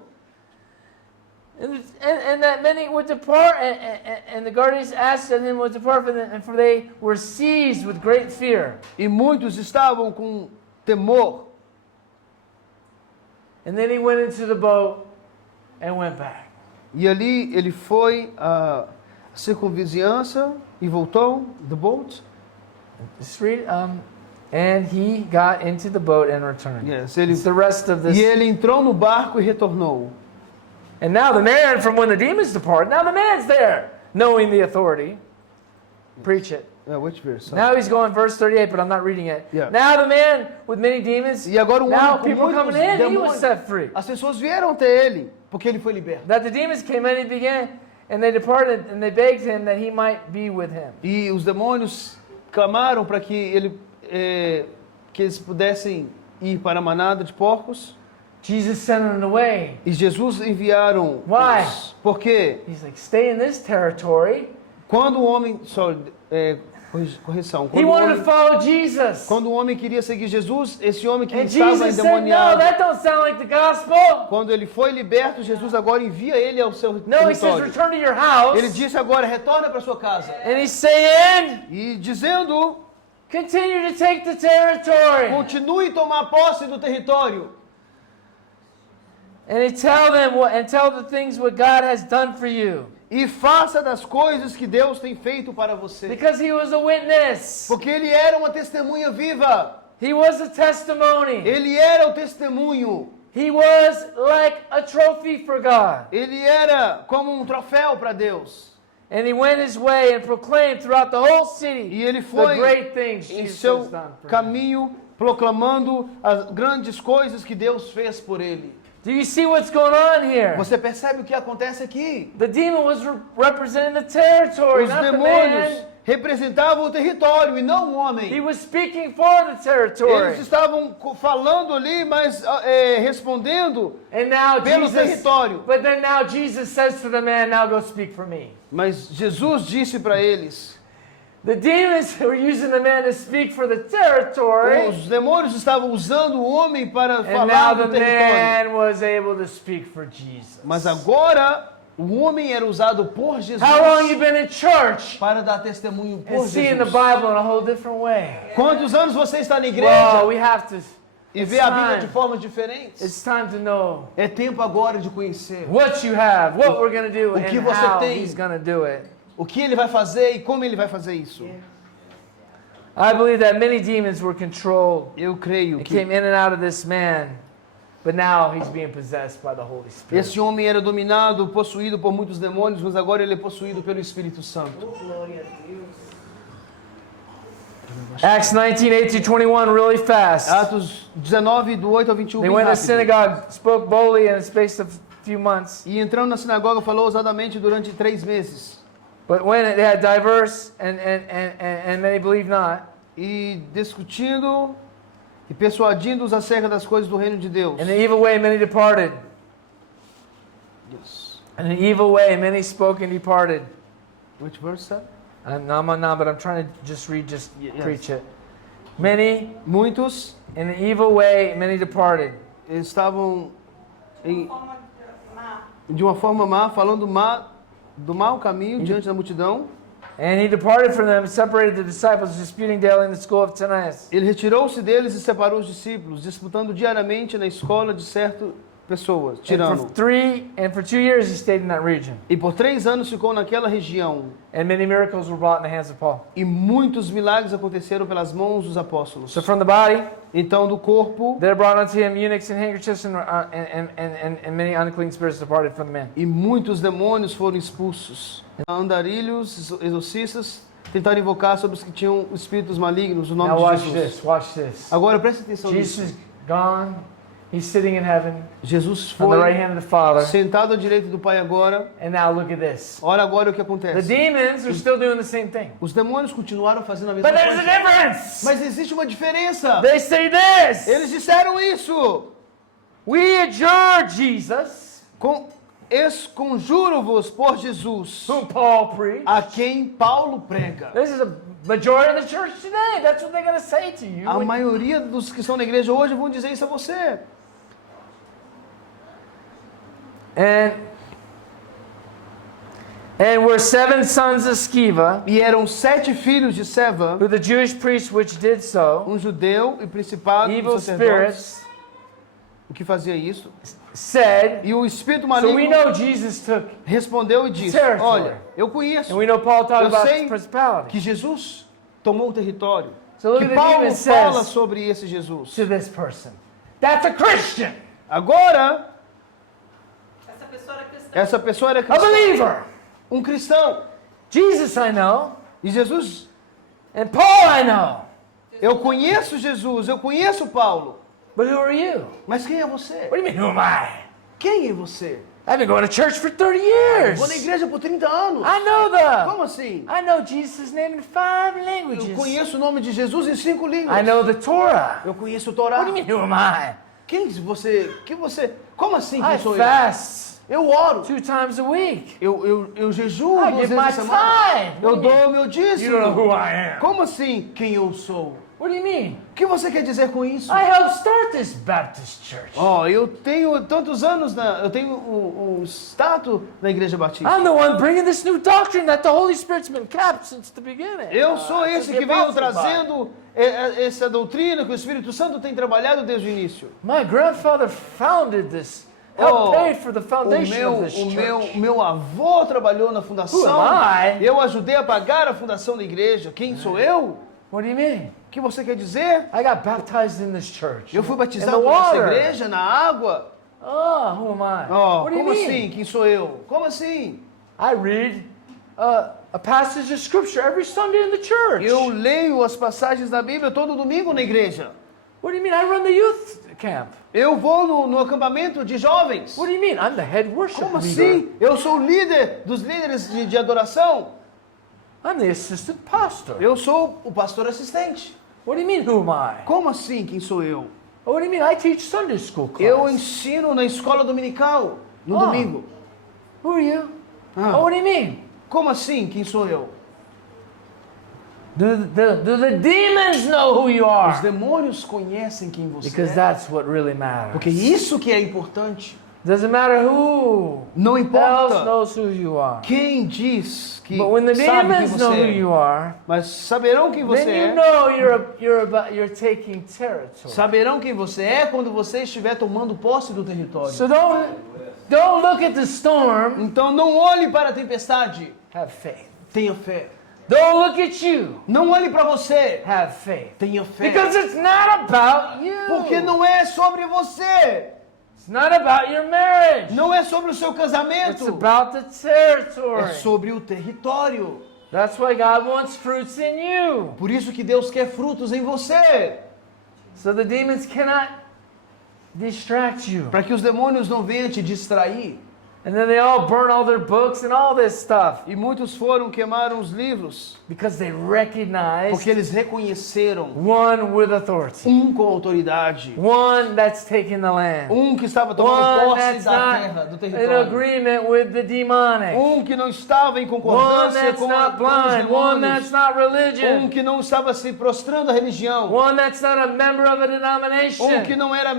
And that many would depart, and the guardians asked and then would depart, for they were seized with great fear. E muitos estavam com temor. And then he went into the boat and went back. E ali ele foi à circunvizinhança e voltou, the boat. Just read, and he got into the boat and returned. Yes, ele, It's the rest of this. e ele entrou no barco e retornou. And now the man from when the demons departed, now the man's there, knowing the authority. Preach it. Which verse? Now he's going verse 38, but I'm not reading it. Yeah. Now the man with many demons, E agora now homem com people muitos coming in, he was demônios. set free. As pessoas vieram até ele, porque ele foi liberto. That the demons came in, he began, and they departed, and they begged him that he might be with him. E os demônios clamaram para que eles pudessem ir para a manada de porcos. Jesus sent them away. E Jesus enviaram. Why? Por quê? He's like, stay in this territory. Quando o homem. Correção. He wanted to follow Jesus. Quando o homem queria seguir Jesus, esse homem que And estava Jesus said, no, endemoniado, that don't sound like the gospel. quando ele foi liberto, Jesus agora envia ele ao seu No, he says, território. return to your house. Ele disse agora, retorna para sua casa. And he's saying, E dizendo, continue to take the territory. continue a tomar posse do território. And tell the things what God has done for you. E faça das coisas que Deus tem feito para você. Because he was a witness. Porque ele era uma testemunha viva. He was a testimony. Ele era o testemunho. He was like a trophy for God. Ele era como um troféu para Deus. And he went his way and proclaimed throughout the whole city E ele the foi great things em Jesus seu has done for him. caminho proclamando as grandes coisas que Deus fez por ele. Do you see what's going on here? Você percebe o que acontece aqui? The demon was representing the territory, Os not the demônios man. representavam o território e não o homem. He was speaking for the territory. Eles estavam falando ali, mas respondendo And now pelo Jesus, território. but then now Jesus says to the man, now go speak for me. Mas Jesus disse para eles, The demons were using the man to speak for the territory. os demônios estavam usando o homem para And falar now do the território. man was able to speak for Jesus. Mas agora o homem era usado por Jesus How long you been in church para dar testemunho and por seeing the Jesus. Bible in a whole different way? Quantos anos você está na Well, igreja we have to. e It's vê a Bíblia time. de formas diferentes? It's time to know É tempo agora de conhecer what you have, what we're going to do, o que and você how tem. he's going to do it. o que ele vai fazer e como ele vai fazer isso. I believe that many demons were controlled Eu creio and que came in and out of this man, but now he's being possessed by the Holy Spirit. esse homem era dominado, possuído por muitos demônios, mas agora ele é possuído pelo Espírito Santo. Glória a Deus. Acts 19:8-21, really fast. Atos 19, do 8 ao 21, They bem went to rápido. synagogue, spoke boldly in the space of a few months. E entrando na sinagoga falou ousadamente durante 3 meses. But when they had diverse and many believed not, E discutindo e persuadindo-os acerca das coisas do reino de Deus. in the evil way many departed. Yes. In an evil way many spoke and departed. Which verse that? But I'm trying to just Yes. preach it. Many, Muitos in an evil way many departed. estavam em, Forma má. de uma forma má, falando do mau caminho diante da multidão. And he departed from them and separated the disciples, disputing daily in the school of Tyrannus. Ele retirou-se deles e separou os discípulos, disputando diariamente na escola de certas pessoas, tirando. And for 2 years he stayed in that region. E por 3 anos ficou naquela região. And many miracles were brought in the hands of Paul. E muitos milagres aconteceram pelas mãos dos apóstolos. So from the body, Então do corpo, there brought unto him eunuchs and handkerchiefs, and many unclean spirits departed from the man. e muitos demônios foram expulsos. Andarilhos, exorcistas, tentaram invocar sobre os que tinham espíritos malignos o nome Now de watch Jesus. this, watch this. Agora preste atenção Jesus nisso. is gone. He's sitting in heaven Jesus on the right foi hand of the Father. sentado à direita do Pai agora. And now look at this. Olha agora o que The acontece. demons are still doing the same thing. Os demônios continuaram fazendo a mesma But there's a coisa. difference. Mas existe uma diferença. They say this. Eles disseram isso. We adjure Jesus, Conjuro-vos por Jesus, whom Paul preached. a quem Paulo prega. This is a majority of the church today. That's what they're going to say to you. A maioria dos que estão na igreja hoje vão dizer isso a você. And were 7 sons of Sceva, E eram 7 filhos de Seva, who the Jewish priests which did so, judeu e principado evil dos sacerdotes, spirits, o que fazia isso. said, E o espírito so we maligno know Jesus took, respondeu e disse: territory. Olha, eu conheço and we know Paul talked Eu about sei principality. que Jesus tomou o território. So look Que at the Paulo demon fala says sobre esse Jesus. to this person, that's a Christian, Agora, Essa pessoa era cristã. essa pessoa era a cristã, believer. um cristão. Jesus I know, E Jesus, and Paul I know, eu conheço Jesus, eu conheço Paulo. but who are you? Mas quem é você? What do you mean, who am I? Quem é você? I've been going to church for 30 Vou na years. igreja por 30 anos. I know them. Como assim? I know Jesus' name in 5 Eu languages. conheço o nome de Jesus em 5 línguas. I know the Torah. Eu conheço o What Torá. do you mean, who am I? Quem você? Como assim quem I sou eu? fast Eu oro. 2 times a week. Eu jejuo I 2 give vezes my por semana. time. Eu dou o meu You don't know dízimo. who I am. Como assim quem eu sou? What do you mean? O que você quer dizer com isso? I helped start this Baptist church. Eu tenho tantos anos, eu tenho um status na Igreja Batista. I'm the one bringing this new doctrine that the Holy Spirit's been kept since the beginning. Eu sou That's esse what que the venho apostles are. trazendo essa doutrina que o Espírito Santo tem trabalhado desde o início. My grandfather founded this helped pay for the o foundation of this church. meu avô trabalhou na fundação. Who am I? Eu ajudei a pagar a fundação da igreja. Quem sou eu? What do you mean? O que você quer dizer? I got baptized in this church. Eu fui In batizado the nessa water. igreja, na água. Oh, who am I? Oh, What do you como mean? assim? Quem sou eu? Como assim? I read a passage of scripture every Sunday in the church. Eu leio as passagens da Bíblia todo domingo na igreja. What do you mean? I run the youth camp. Eu vou no acampamento de jovens. What do you mean? I'm the head worship Como leader. assim? Eu sou o líder dos líderes de adoração. I'm the assistant pastor. Eu sou o pastor assistente. What do you mean, who am I? Como assim? Quem sou eu? What do you mean? I teach Sunday school class. Eu ensino na escola dominical no Ah. domingo. Who are you? Ah. Oh, what do you mean? Como assim? Quem sou eu? Do the demons know who you Os are? demônios conhecem quem você Because é. that's what really matters. Porque isso que é importante. Doesn't matter who Não else importa knows who you are. quem diz que But when the sabe quem demons know who você é. you are, Mas saberão quem você then you é. know you're taking territory. Saberão quem você é quando você estiver tomando posse do território. So don't look at the storm. Então não olhe para a tempestade. Have faith. Tenha fé. Don't look at you. Não olhe para você. Have faith. Tenha fé. Because it's not about you. Porque não é sobre você. It's not about your marriage. Não é sobre o seu It's casamento. about the territory. É sobre o território. That's why God wants fruits in you. Por isso que Deus quer frutos em você. So the demons cannot distract you. Para que os demônios não venham te distrair. And then they all burn all their books and all this stuff E muitos foram queimaram os livros. because they recognized Porque eles reconheceram one with authority. com autoridade. One that's taking the land. Que estava tomando One posse that's da terra, not do in território. agreement with the demonic. Que não estava em One concordância that's com not os blind. One that's demônios. not religion. Que não estava se prostrando à religião. One that's not a member of a Que denomination. não era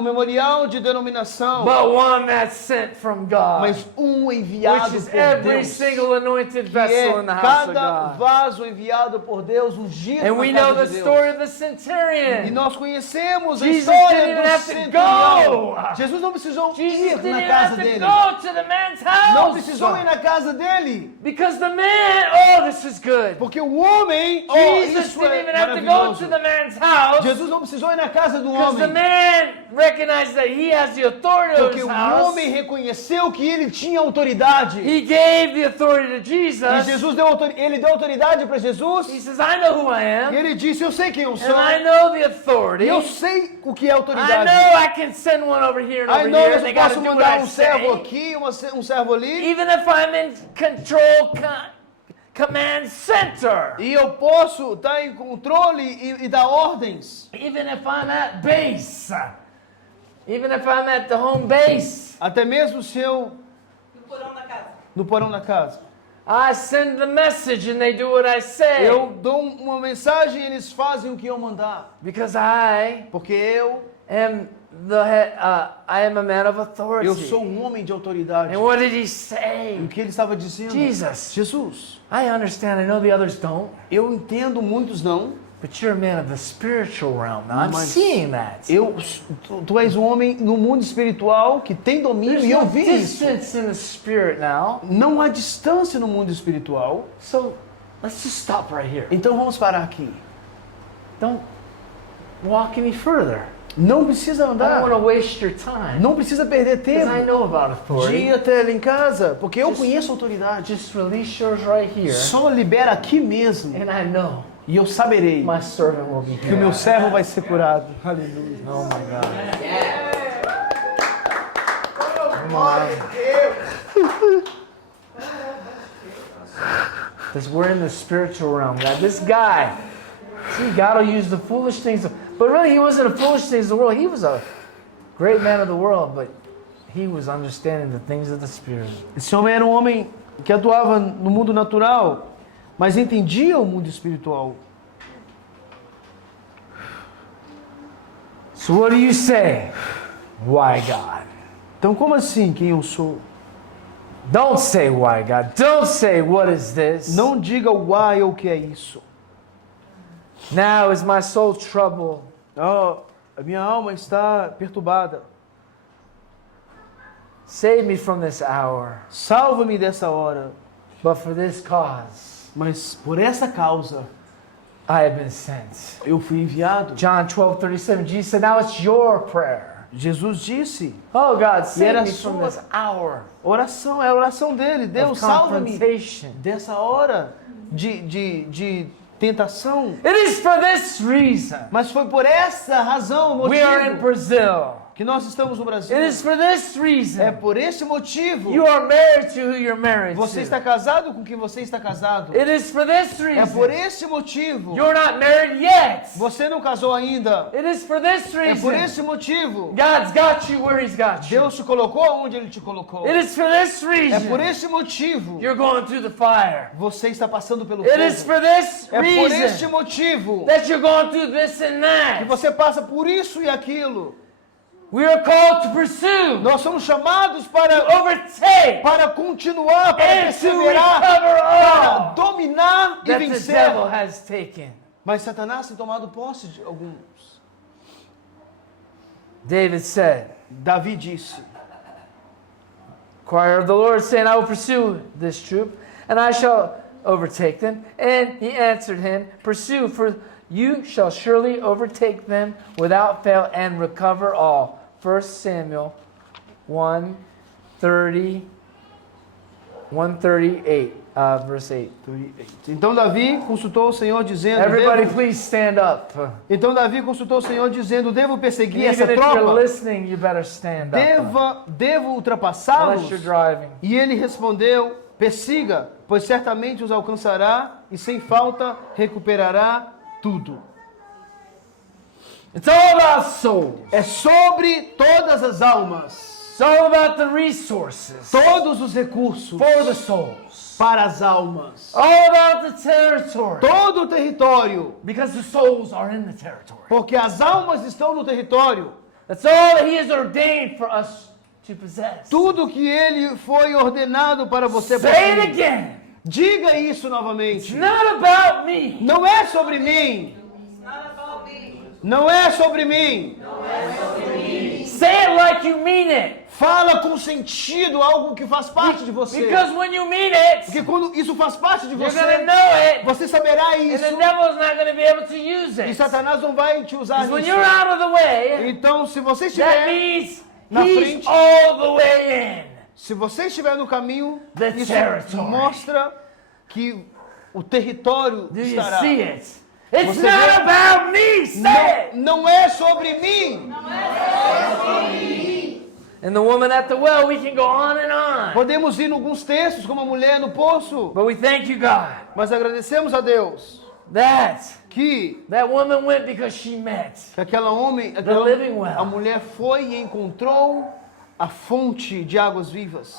memorial de denominação. But one that's sent from God. Mas enviado Which is por every Deus. single anointed Que vessel in the é house of cada God. vaso enviado por Deus, ungido And na we know casa the de story Deus. of the centurion. E nós conhecemos a Jesus história didn't even do have to centurião. go. Jesus não precisou Jesus ir didn't na even casa have to dele. go to the man's house. Não precisou ir na casa dele. Because the man, this is good. Porque o homem, Jesus isso didn't é even have to go maravilhoso. to the man's house. Jesus não precisou ir na casa do Because the homem. man recognized that he has the authority of Porque his o house. homem reconheceu que ele tinha autoridade. He gave the authority to E Jesus. Jesus ele deu autoridade para Jesus. He says, I know who I E am. ele disse, eu sei quem eu sou. And I know the authority. E eu sei o que é I autoridade. know I can send one over here and I over know here. eu They got posso to do what mandar I servo say. aqui, um servo ali. Even if I'm in control command center. E eu posso estar em controle e dar ordens. Even if I'm at base. Even if I'm at the home base. Até mesmo se eu No porão da casa. no porão da casa. I send the message and they do what I say. Eu dou uma mensagem e eles fazem o que eu mandar. Because I Porque eu am the head, I am a man of authority. sou um homem de autoridade. And what did he say? O que ele estava dizendo? Jesus. Jesus. I understand. I know the others don't. Eu entendo, muitos não. But you're a man of the spiritual realm. Now I'm Mas seeing that. Tu és um homem no mundo espiritual que tem domínio There's e eu no vi isso. distance in the spirit now. Não há distância no mundo espiritual. So let's just stop right here. Então vamos parar aqui. Don't walk any further. Não precisa I don't andar. want to waste your time. Não precisa perder Because I tempo know about de authority. ir até lá em casa, porque eu Just- conheço a autoridade. Just release yours right here. Só libera aqui mesmo And I know e eu saberei my servant will be que o meu healed. servo vai ser curado. Aleluia. Oh my God. Come on. Because we're in the spiritual realm. God, this guy, see, God will use the foolish things. But really, he wasn't the foolish things of the world. He was a great man of the world, but he was understanding the things of the Spirit. Esse homem era um homem que atuava no mundo natural, mas entendia o mundo espiritual. So what do you say? Why God? Então, como assim quem eu sou? Don't say why God. Don't say what is this. Não diga o why ou o que é isso. Now is my soul troubled. Oh, a minha alma está perturbada. Save me from this hour, Salva-me dessa hora. but for this cause Mas por essa causa I have been sent. eu fui enviado. John 12:37, Jesus said, now it's your prayer. Jesus disse, Oh God, save era me from sua- this hour oração, é a oração dele. Deus, of salva-me confrontation. dessa hora de tentação. It is for this reason Mas foi por essa razão, we are in motivo, Brazil. que nós estamos no Brasil. It is for this É reason por esse motivo. you are married to who you're married Você to. está casado com quem você está casado. It is for this É por reason esse motivo. you're not married yet. Você não casou ainda. It is for this É por reason esse motivo. God's got you where He's got you. Deus te colocou onde Ele te colocou. It is for this É por reason esse motivo. you're going through the fire. Você está passando pelo It is fogo. for this É por este reason motivo that you're going through this and que that. você passa por isso e aquilo. We are called to pursue, Nós somos chamados to para overtake, continuar, para and to perseverar, recover para all dominar e that the vencer. devil has taken. Mas Satanás tem tomado posse de alguns. David said, Davi disse, choir of the Lord, saying, I will pursue this troop, and I shall overtake them. And he answered him, pursue, for you shall surely overtake them without fail and recover all. 1 Samuel 138, verse 8. então Davi consultou o Senhor dizendo, Everybody devo, please stand up. então Davi consultou o Senhor dizendo, devo perseguir essa Even if you're tropa? listening, you better stand up. Devo ultrapassá-los? Unless you're driving. E ele respondeu, persiga, pois certamente os alcançará e sem falta recuperará tudo. It's all about souls. É sobre todas as almas, It's all about the resources todos os recursos for the souls. para as almas, All about the territory. todo o território, Because the souls are in the territory. porque as almas estão no território. That's all that He has ordained for us to possess. Tudo que ele foi ordenado para você Say it possuir. again. Diga isso It's novamente. not about me. Não é sobre mim. It's not about me. Não é sobre mim. Say it like you mean it. Fala com sentido, algo que faz parte de você. Because when you mean it, Porque quando isso faz parte de you're você, going to know it. você saberá And isso the devil's not going to be able to use e it. Satanás não vai te usar Because when nisso. you're out of the way, Então, se você that estiver, means na He's frente. all the way in. se você estiver no caminho, The isso territory. mostra que o território Do you estará. see it? It's Você not vê? about me. Say it. Não é sobre mim. And the woman at the well, we can go on and on. Podemos ir em alguns textos, como a mulher no poço, But we thank you, God, mas agradecemos a Deus that que woman went because she met. aquela living well. a mulher foi e encontrou a fonte de águas vivas.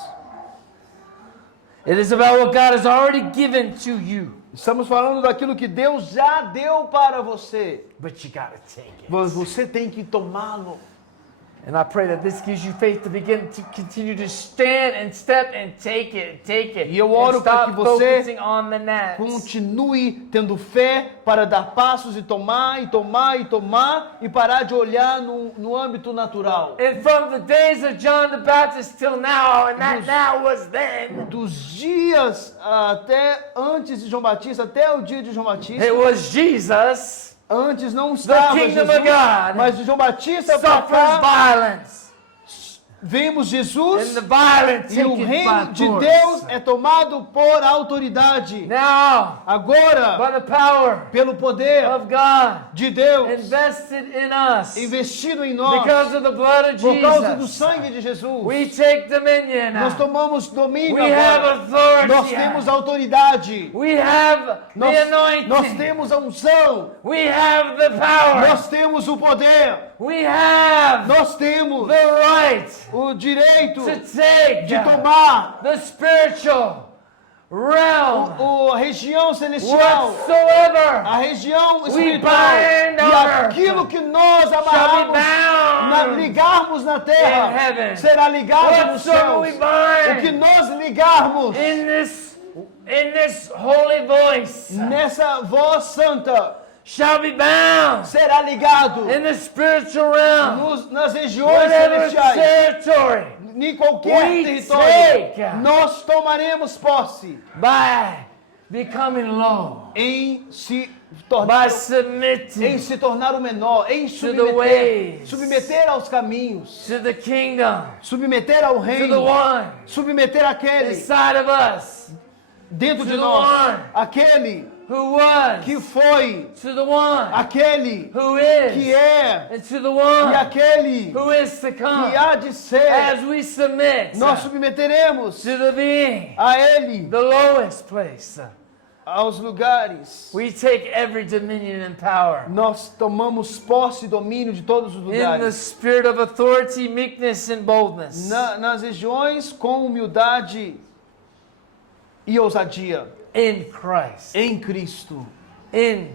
It is about what God has already given to you. Estamos falando daquilo que Deus já deu para você, But you got to take it. mas você tem que tomá-lo. And I pray that this gives you faith to begin to continue to stand and step and take it, E eu oro and para stop que você focusing on the gnats. Continue tendo fé para dar passos e tomar, e tomar, e tomar, e parar de olhar no âmbito natural. And from the days of John the Baptist till now, and that now was then, Dos dias até antes de João Batista, até o dia de João Batista, it was Jesus antes não estava kingdom Jesus, of God mas de João Batista para suffers cá, violence, vemos and Jesus the violent e o take it reino by de force. Deus é tomado por autoridade. Now, Agora, by the power pelo poder of God de Deus invested in us investido em nós, because of the blood of por causa do Jesus, sangue de Jesus, we take dominion nós now. tomamos domínio We have agora. authority. Nós temos autoridade. We have Nós, the anointing. nós temos a unção. We have the power. Nós temos o poder. We have Nós temos the right o direito to take de tomar the spiritual realm a região celestial, whatsoever a região we espiritual bind on e earth aquilo que nós shall be amarrarmos, bound ligarmos na in terra, heaven. será ligado nos Whatsoever céus. we O que bind nós ligarmos in this holy voice nessa voz santa shall be bound será ligado in the spiritual realm. nas regiões Whatever celestiais. territory nem qualquer We território. take. Nós tomaremos posse by becoming low, em se by tornar, em submitting se tornar o menor, em the ways. submeter aos caminhos, to the kingdom, submeter ao to the reino, one submeter aquele inside of us, dentro to de the nós, one. aquele who was, que foi, to the one aquele who que is, é and to the one e aquele who is to come. que há de ser. As we submit Nós submeteremos to the being, a ele, the lowest place, aos lugares. we take every dominion and power. Nós tomamos posse e domínio de todos os In the lugares. spirit of authority, meekness, and boldness. Nas regiões com humildade e ousadia. In Christ. Em Cristo. In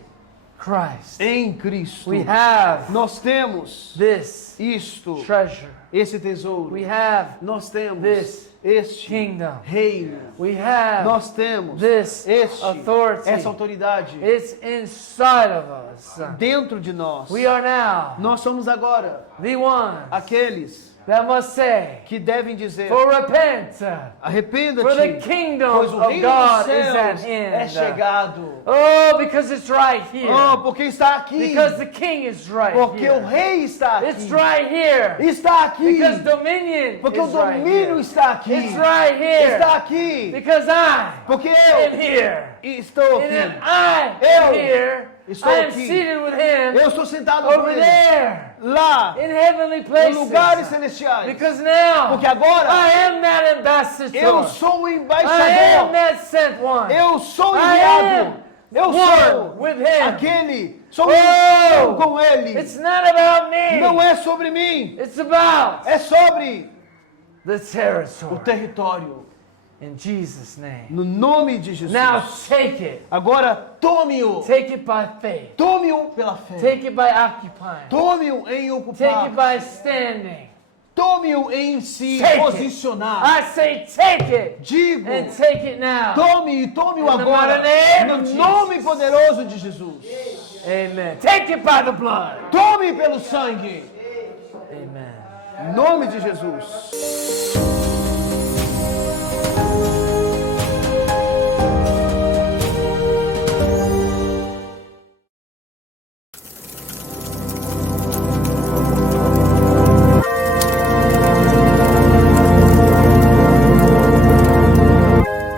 Christ. Em Cristo. We have Nós temos this isto, treasure. esse tesouro. We have Nós temos this este kingdom. reino. We have Nós temos this este, authority. essa autoridade It's inside of us. dentro de nós. We are now Nós somos agora the ones aqueles that must say, que devem dizer: for repent, for the arrependa-te, kingdom pois o of reino dos God is céus at é hand. chegado. Oh, because it's right here. Oh, porque está aqui. Because the king is right Porque o here. rei está aqui. It's right here. Está aqui. Because dominion Porque o is right domínio here. está aqui. It's right here. Está aqui. Because I Porque am eu here. estou And if aqui. I Eu am here, estou I am aqui. seated with him Eu estou sentado com over ele there lá in heavenly em places. lugares celestiais. Because now Porque agora I am that ambassador. eu sou o I am embaixador. that sent one. Eu sou I enviado. am Eu one sou with him. aquele. Sou Oh, eu com ele. It's not about me. Não é sobre mim. It's about É sobre the o territory. território. In Jesus' name. No nome de Jesus. Now take it. Agora tome-o. Take it by faith. Tome-o pela fé. Take it by occupying. Tome-o em Take ocupar. it by standing. Tome-o em se Take it. posicionar. I say take it Digo, and take it now. tome e tome-o In the agora. mighty name No of nome Jesus. poderoso de Jesus. Amen. Take it by the blood. Tome pelo sangue. Amen. Em nome de Jesus.